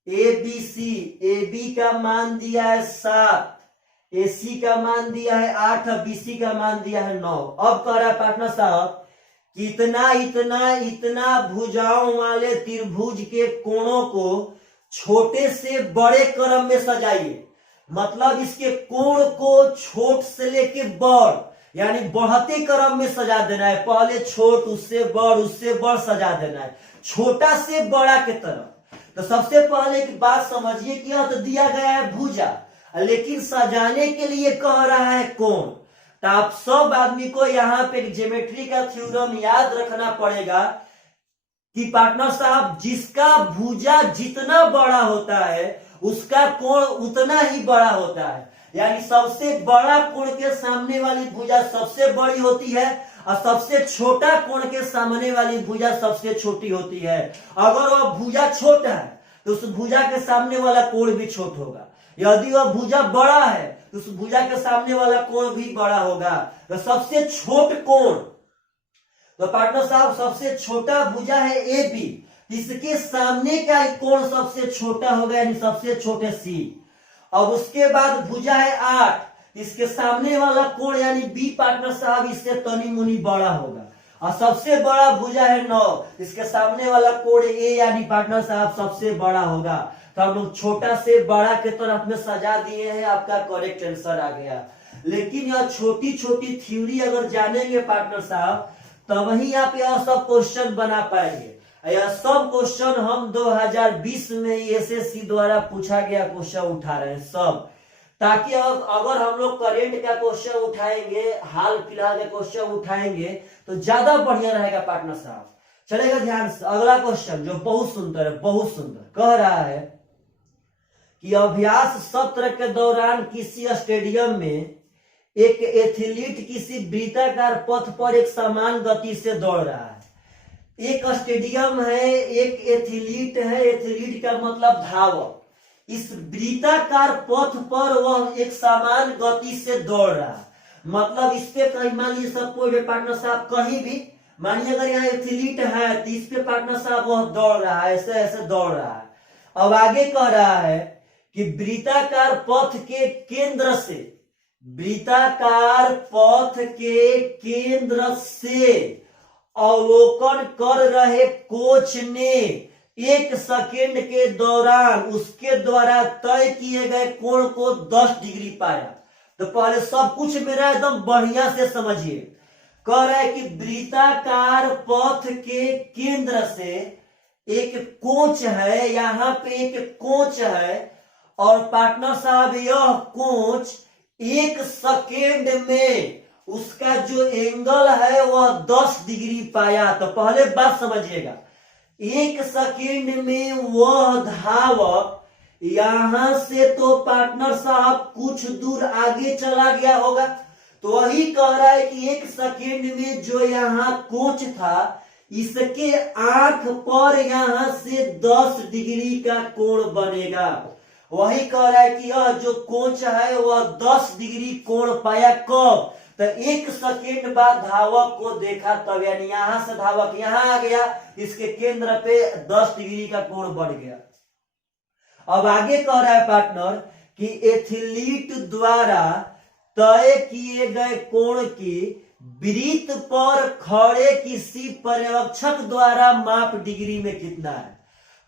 A B C, A B का मान दिया है 7, ए सी का मान दिया है 8 और बी सी का मान दिया है 9। अब कह रहा है पार्टनर साहब कि इतना इतना इतना भुजाओं वाले त्रिभुज के कोणों को छोटे से बड़े क्रम में सजाइए। मतलब इसके कोण को छोट से लेके बड़ यानी बढ़ते क्रम में सजा देना है, पहले छोट उससे बड़ सजा देना है, छोटा से बड़ा के तरफ। तो सबसे पहले की बात समझिए कि यह तो दिया गया है भुजा, लेकिन सजाने के लिए कह रहा है कोण। तो आप सब आदमी को यहाँ पे ज्योमेट्री का थ्योरम याद रखना पड़ेगा कि पार्टनर साहब जिसका भुजा जितना बड़ा होता है उसका कोण उतना ही बड़ा होता है, यानी सबसे बड़ा कोण के सामने वाली भुजा सबसे बड़ी होती है और सबसे छोटा कोण के सामने वाली भुजा सबसे छोटी होती है। अगर वह भुजा छोटा है तो उस भुजा के सामने वाला कोण भी छोट होगा, यदि वह भुजा बड़ा है तो उस भुजा के सामने वाला कोण भी बड़ा होगा। तो सबसे छोट कोण, तो पार्टनर साहब सबसे छोटा भुजा है ए बी, इसके सामने का कोण सबसे छोटा होगा यानी सबसे छोटे सी। अब उसके बाद भुजा है 8, इसके सामने वाला कोण यानी बी पार्टनर साहब इससे तनी मुनी बड़ा होगा। और सबसे बड़ा भुजा है 9, इसके सामने वाला कोण ए यानी पार्टनर साहब सबसे बड़ा होगा। तो हम लोग छोटा से बड़ा के तरफ में सजा दिए हैं, आपका करेक्ट आंसर आ गया। लेकिन यह छोटी छोटी थ्योरी अगर जानेंगे पार्टनर साहब तब ही आप यह सब क्वेश्चन बना पाएंगे। यह सब क्वेश्चन हम 2020 में एसएससी द्वारा पूछा गया क्वेश्चन उठा रहे हैं सब, ताकि अगर हम लोग करेंट का क्वेश्चन उठाएंगे, हाल फिलहाल का क्वेश्चन उठाएंगे तो ज्यादा बढ़िया रहेगा पार्टनर साहब। चलेगा ध्यान से। अगला क्वेश्चन जो बहुत सुंदर है, बहुत सुंदर, कह रहा है कि अभ्यास सत्र के दौरान किसी स्टेडियम में एक एथलीट किसी वृत्ताकार पथ पर एक समान गति से दौड़ रहा है। एक स्टेडियम है, एक एथलीट है, एथलीट का मतलब धावक। इस वृत्ताकार पथ पर वह एक समान गति से दौड़ रहा है। मतलब इस पे कहीं मान लीजिए सपोज पार्टनर साहब कहीं भी मानिए अगर यहाँ एथलीट है तो इस पे पार्टनर साहब वह दौड़ रहा है, ऐसे ऐसे दौड़ रहा है। अब आगे कह रहा है कि वृत्ताकार पथ के केंद्र से, वृत्ताकार पथ के केंद्र से अवलोकन कर रहे कोच ने 1 सेकेंड के दौरान उसके द्वारा तय किए गए कोण को 10 डिग्री पाया। तो पहले सब कुछ मेरा एकदम बढ़िया से समझिए। कह रहा है कि वृत्ताकार पथ के केंद्र से एक कोच है, यहाँ पे एक कोच है और पार्टनर साहब यह कोच 1 सेकेंड में उसका जो एंगल है वह 10 डिग्री पाया। तो पहले बात समझिएगा, 1 सेकेंड में वह धावक यहां से तो पार्टनर साहब कुछ दूर आगे चला गया होगा, तो वही कह रहा है कि 1 सेकेंड में जो यहाँ कोच था, इसके आंख पर यहां से 10 डिग्री का कोण बनेगा। वही कह रहा है कि यह जो कोच है वह 10 डिग्री कोण पाया कब? तो 1 सेकेंड बाद धावक को देखा तब, यानी यहां से धावक यहां आ गया, इसके केंद्र पे 10 डिग्री का कोण बढ़ गया। अब आगे कह रहा है पार्टनर कि एथलीट द्वारा तय किए गए कोण की वृत्त पर खड़े किसी पर्यवेक्षक द्वारा माप डिग्री में कितना है।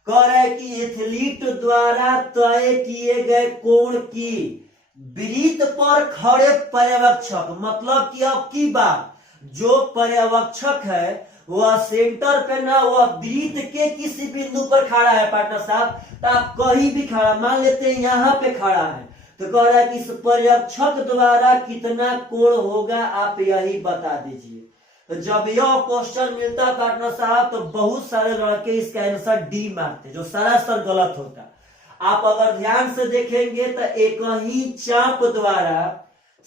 कह रहा है कि एथलीट द्वारा तय किए गए कोण की वृत्त पर खड़े पर्यवेक्षक, मतलब कि अब की बात जो पर्यवेक्षक है वह सेंटर पे ना, वह वृत्त के किसी बिंदु पर खड़ा है पार्टनर साहब, तो आप कहीं भी खड़ा, मान लेते हैं यहाँ पे खड़ा है, तो कह रहा है कि इस पर्यवेक्षक द्वारा कितना कोण होगा आप यही बता दीजिए। तो जब यह क्वेश्चन मिलता पार्टनर साहब तो बहुत सारे लड़के इसका आंसर डी मारते, जो सरासर गलत होता। आप अगर ध्यान से देखेंगे तो एक ही चाप द्वारा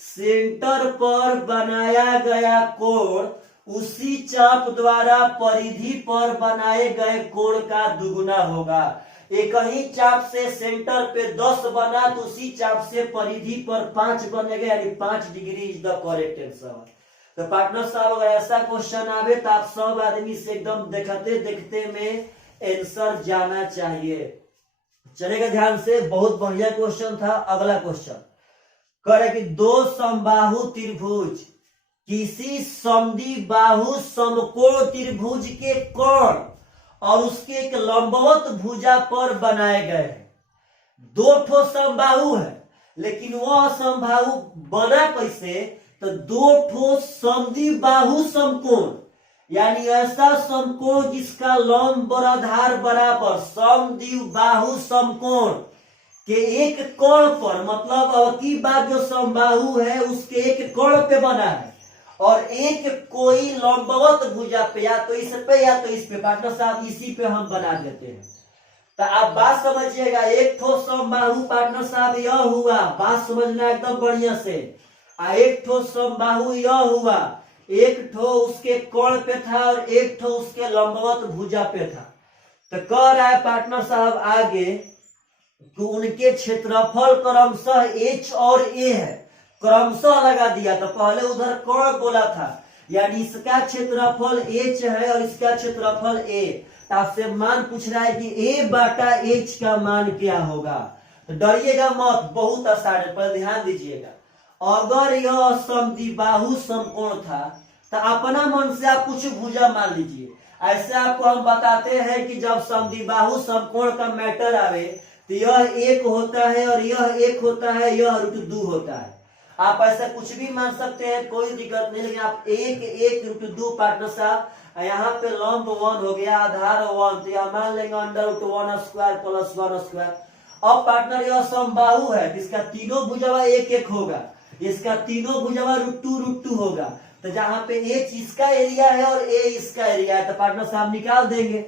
सेंटर पर बनाया गया कोण उसी चाप द्वारा परिधि पर बनाए गए कोण का दुगुना होगा। एक ही चाप से सेंटर पे 10 बना तो उसी चाप से परिधि पर 5 बनेगा, यानी 5 degree is the correct answer. तो पार्टनर साहब अगर ऐसा क्वेश्चन आवे तो आप सब आदमी से एकदम देखते देखते में आंसर जाना चाहिए। चलेगा ध्यान से, बहुत बढ़िया क्वेश्चन था। अगला क्वेश्चन करे कि 2 समबाहु त्रिभुज किसी समद्वि बाहु समकोण त्रिभुज के कोण और उसके एक लंबवत भुजा पर बनाए गए हैं। 2 ठो समबाहु है, लेकिन वह समबाहु बना कैसे? तो 2 ठो समद्वि बाहु समकोण, यानी ऐसा समकोण जिसका लंब बराधार बराबर समद्वि बाहु समकोण के एक कोण पर, मतलब अब की बात जो समबाहु है उसके एक कोण पे बना है और एक कोई लंबवत भुजा पे, या तो इस पे या तो इस पे। पार्टनर साहब इसी पे हम बना देते हैं। तो आप बात समझिएगा, एक ठो समबाहु पार्टनर साहब यह हुआ, बात समझना एकदम बढ़िया से। एक ठो समबाहु यह हुआ, एक ठो उसके कोण पे था और एक ठो उसके लंबवत भुजा पे था। तो कह रहा है पार्टनर साहब आगे कि उनके क्षेत्रफल क्रमशः H और A है, क्रमशः लगा दिया। तो पहले उधर कोण बोला था, यानी इसका क्षेत्रफल H है और इसका क्षेत्रफल A। आपसे मान पूछ रहा है कि A बाटा H का मान क्या होगा। तो डरिएगा मत, बहुत आसान है, पर ध्यान दीजिएगा। अगर यह समद्विबाहु समकोण था तो अपना मन से आप कुछ भुजा मान लीजिए। ऐसे आपको हम बताते हैं कि जब समद्विबाहु समकोण का मैटर आवे तो यह 1 होता है और यह 1 होता है, यह √2 होता है। आप ऐसा कुछ भी मान सकते हैं, कोई दिक्कत नहीं, लेकिन आप 1 √2 पार्टनर साहब यहाँ पे लंब 1 हो गया, आधार 1, तो यहाँ मान लेंगे √1² + 1²। अब पार्टनर यह समबाहु है, इसका तीनों भुजवा 1 होगा, इसका तीनों भुजवा √2 होगा। तो जहां पे H इसका एरिया है और A इसका एरिया है तो पार्टनर साहब निकाल देंगे।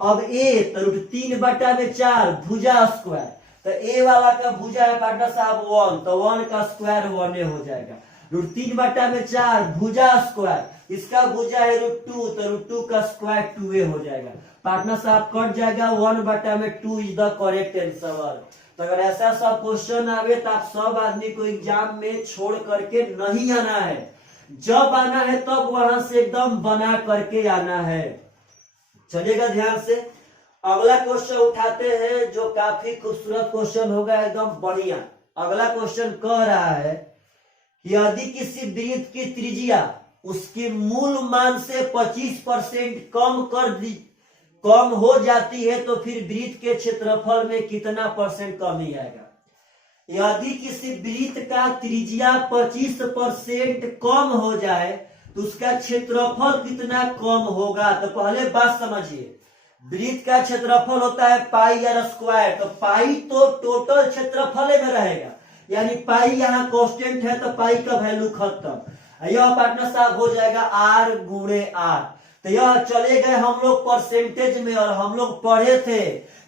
अब A तो √3/4 भुजा स्क्वायर, तो A वाला का भुजा है पार्टनर साहब 1, तो 1 का स्क्वायर 1 हो जाएगा। √3/4 भुजा स्क्वायर, इसका भुजा है √2, तो √2 का स्क्वायर 2A हो जाएगा। पार्टनर साहब कट जाएगा, 1/2 इज द करेक्ट आंसर। तो अगर ऐसा सब क्वेश्चन आवे तो आप सब आदमी को एग्जाम में छोड़ करके नहीं आना है, जब आना है तब वहां से एकदम बना करके आना है। चलिएगा ध्यान से, अगला क्वेश्चन उठाते हैं जो काफी खूबसूरत क्वेश्चन होगा, एकदम बढ़िया। अगला क्वेश्चन कह रहा है कि यदि किसी वृत्त की त्रिज्या उसके मूल मान से 25% कम हो जाती है तो फिर वृत्त के क्षेत्रफल में कितना % कमी आएगा। यदि किसी वृत्त का त्रिज्या 25% कम हो जाए तो उसका क्षेत्रफल कितना कम होगा। तो पहले बात समझिए, वृत्त का क्षेत्रफल होता है πr², तो पाई तो टोटल क्षेत्रफल में रहेगा, यानी पाई यहाँ कांस्टेंट है तो पाई का वैल्यू खत्म। यह पार्टनर साहब हो जाएगा R × R। तो यह चले गए हम लोग परसेंटेज में, और हम लोग पढ़े थे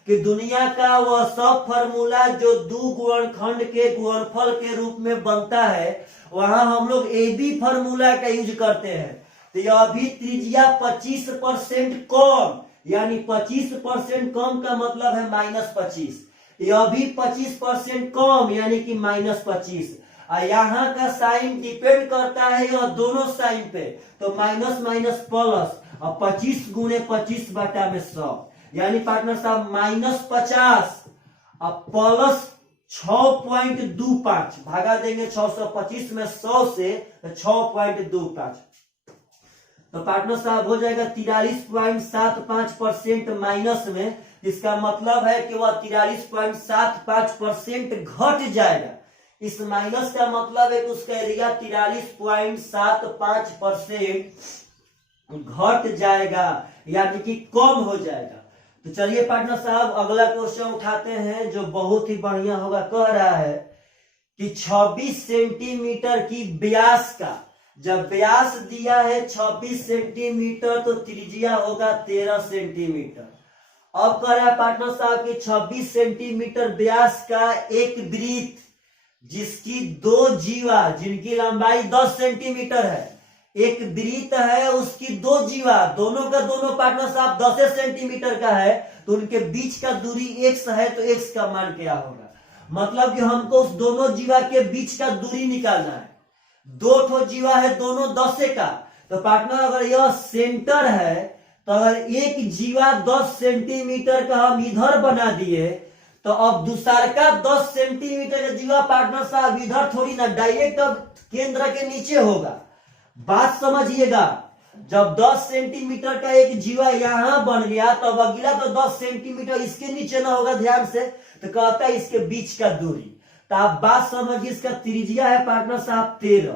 कि दुनिया का वह सब फॉर्मूला जो दो गुणनखंड के गुणनफल के रूप में बनता है वहां हम लोग ए बी फॉर्मूला का यूज करते हैं। तो यह भी त्रिज्या 25% कम, यानी 25% कम का मतलब है -25। यह भी 25% कम यानी कि -25। यहाँ का साइन डिपेंड करता है यह दोनों साइन पे, तो माइनस माइनस प्लस, और 25 गुणे 25 बटा में 100, यानी पार्टनर साहब -50 और प्लस 6.25 भागा देंगे 625 में 100 से 6.25, तो पार्टनर साहब हो जाएगा 43.75% माइनस में। इसका मतलब है कि वह 43.75% घट जाएगा। इस माइनस का मतलब है कि उसका एरिया 43.75% घट जाएगा, यानी कि कम हो जाएगा। तो चलिए पार्टनर साहब अगला क्वेश्चन उठाते हैं जो बहुत ही बढ़िया होगा। कह रहा है कि 26 सेंटीमीटर की व्यास का, जब व्यास दिया है 26 सेंटीमीटर तो त्रिज्या होगा 13 सेंटीमीटर। अब कह रहा है पार्टनर साहब कि 26 सेंटीमीटर व्यास का एक वृत्त जिसकी दो जीवा, जिनकी लंबाई 10 सेंटीमीटर है, एक वृत्त है उसकी दो जीवा, दोनों का दोनों पार्टनर साहब 10 सेंटीमीटर का है, तो उनके बीच का दूरी x है, तो x का मान क्या होगा? मतलब कि हमको उस दोनों जीवा के बीच का दूरी निकालना है। दो ठो जीवा है दोनों 10 का, तो पार्टनर अगर यह सेंटर है तो अगर एक जीवा 10 सेंटीमीटर का हम इधर बना दिए तो अब दूसरा का 10 सेंटीमीटर का जीवा पार्टनर साहब इधर थोड़ी ना, डायरेक्ट अब केंद्र के नीचे होगा। बात समझिएगा, जब 10 सेंटीमीटर का एक जीवा यहां बन गया तो अब अगला तो 10 सेंटीमीटर इसके नीचे ना होगा, ध्यान से, तो कहता है इसके बीच का दूरी। तो आप बात समझिए, इसका त्रिज्या है पार्टनर साहब 13,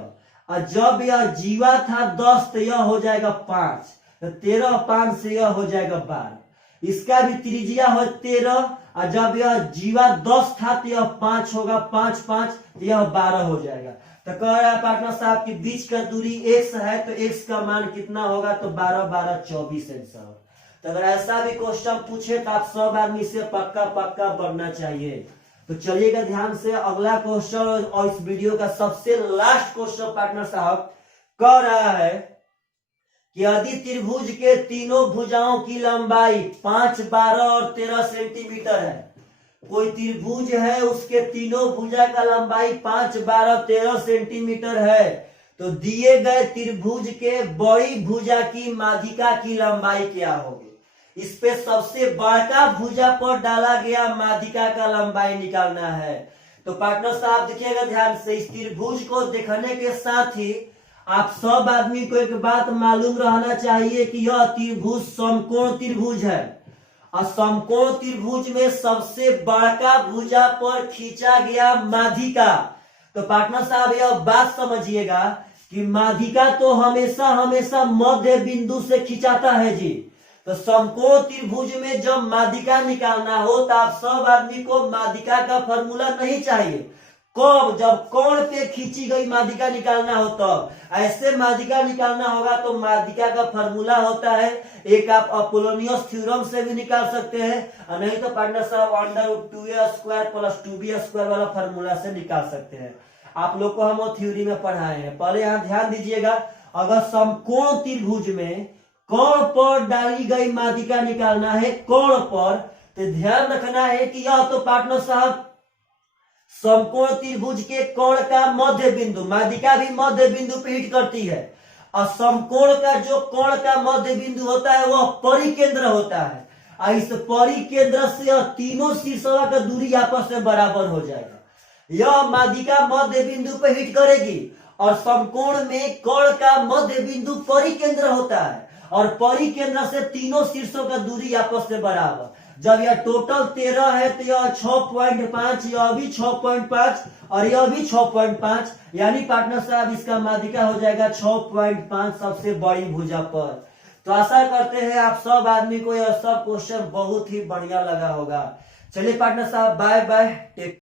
और जब यह जीवा था 10 तो यह हो जाएगा 5, तो 13 और 5 से यह हो जाएगा 12। इसका भी त्रिज्या हो 13, और जब यह जीवा 10 था तो यह 5 होगा, 5 5 तो यह 12 हो जाएगा। तो कह रहा है पार्टनर साहब की बीच का दूरी x है, तो x का मान कितना होगा? तो 12 12 24 आंसर। तो अगर ऐसा भी क्वेश्चन पूछे तो आप सब आदमी से पक्का पक्का पढ़ना चाहिए। तो चलिएगा ध्यान से अगला क्वेश्चन, और इस वीडियो का सबसे लास्ट क्वेश्चन पार्टनर साहब कह रहा है कि यदि त्रिभुज के तीनों भुजाओं की लंबाई 5 12 और 13 सेंटीमीटर है, कोई त्रिभुज है उसके तीनों भुजा का लंबाई 5 12 13 सेंटीमीटर है, तो दिए गए त्रिभुज के बड़ी भुजा की माध्यिका की लंबाई क्या होगी? इस पे सबसे बड़का भुजा पर डाला गया माध्यिका का लंबाई निकालना है। तो पार्टनर साहब देखिएगा ध्यान से, इस त्रिभुज को देखने के साथ ही आप सब आदमी को एक बात मालूम रहना चाहिए कि यह त्रिभुज समकोण त्रिभुज है, और समकोण त्रिभुज में सबसे बड़का भुजा पर खींचा गया माध्यिका। तो पार्टनर साहब यह बात समझिएगा कि माध्यिका तो हमेशा हमेशा मध्य बिंदु से खिंचाता है जी। तो समकोण त्रिभुज में जब माध्यिका निकालना हो तो आप सब आदमी को माध्यिका का फॉर्मूला नहीं चाहिए। कब? जब कोण पे खींची गई माध्यिका निकालना हो तब। ऐसे माध्यिका निकालना होगा तो माध्यिका का फॉर्मूला होता है, एक आप अपोलोनियस थ्योरम से भी निकाल सकते हैं, और नहीं तो पार्टनर साहब √2a² + 2b² वाला फॉर्मूला से निकाल सकते हैं। आप लोग को हम वो थ्योरी में पढ़ाए हैं। पहले यहाँ ध्यान दीजिएगा, अगर समकोण त्रिभुज में कोण पर डाली गई माध्यिका निकालना है, कोण पर, तो ध्यान रखना है कि यह तो पार्टनर साहब समकोण त्रिभुज के कोण का मध्य बिंदु, माध्यिका भी मध्य बिंदु पे हिट करती है, और समकोण का जो कोण का मध्य बिंदु होता है वह परिकेंद्र होता है, और इस परिकेंद्र से तीनों शीर्षों का दूरी आपस में बराबर हो जाएगा। यह माध्यिका मध्य बिंदु पे हिट करेगी, और समकोण में कोण का मध्य बिंदु परिकेंद्र होता है, और परिकेंद्र से तीनों शीर्षों का दूरी आपस में बराबर। जब यह टोटल 13 है तो यह 6.5, यह भी 6.5 और यह भी 6.5, यानी पार्टनर साहब इसका माध्यिका हो जाएगा 6.5 सबसे बड़ी भुजा पर। तो आशा करते हैं आप सब आदमी को यह सब क्वेश्चन बहुत ही बढ़िया लगा होगा। चलिए पार्टनर साहब बाय बाय।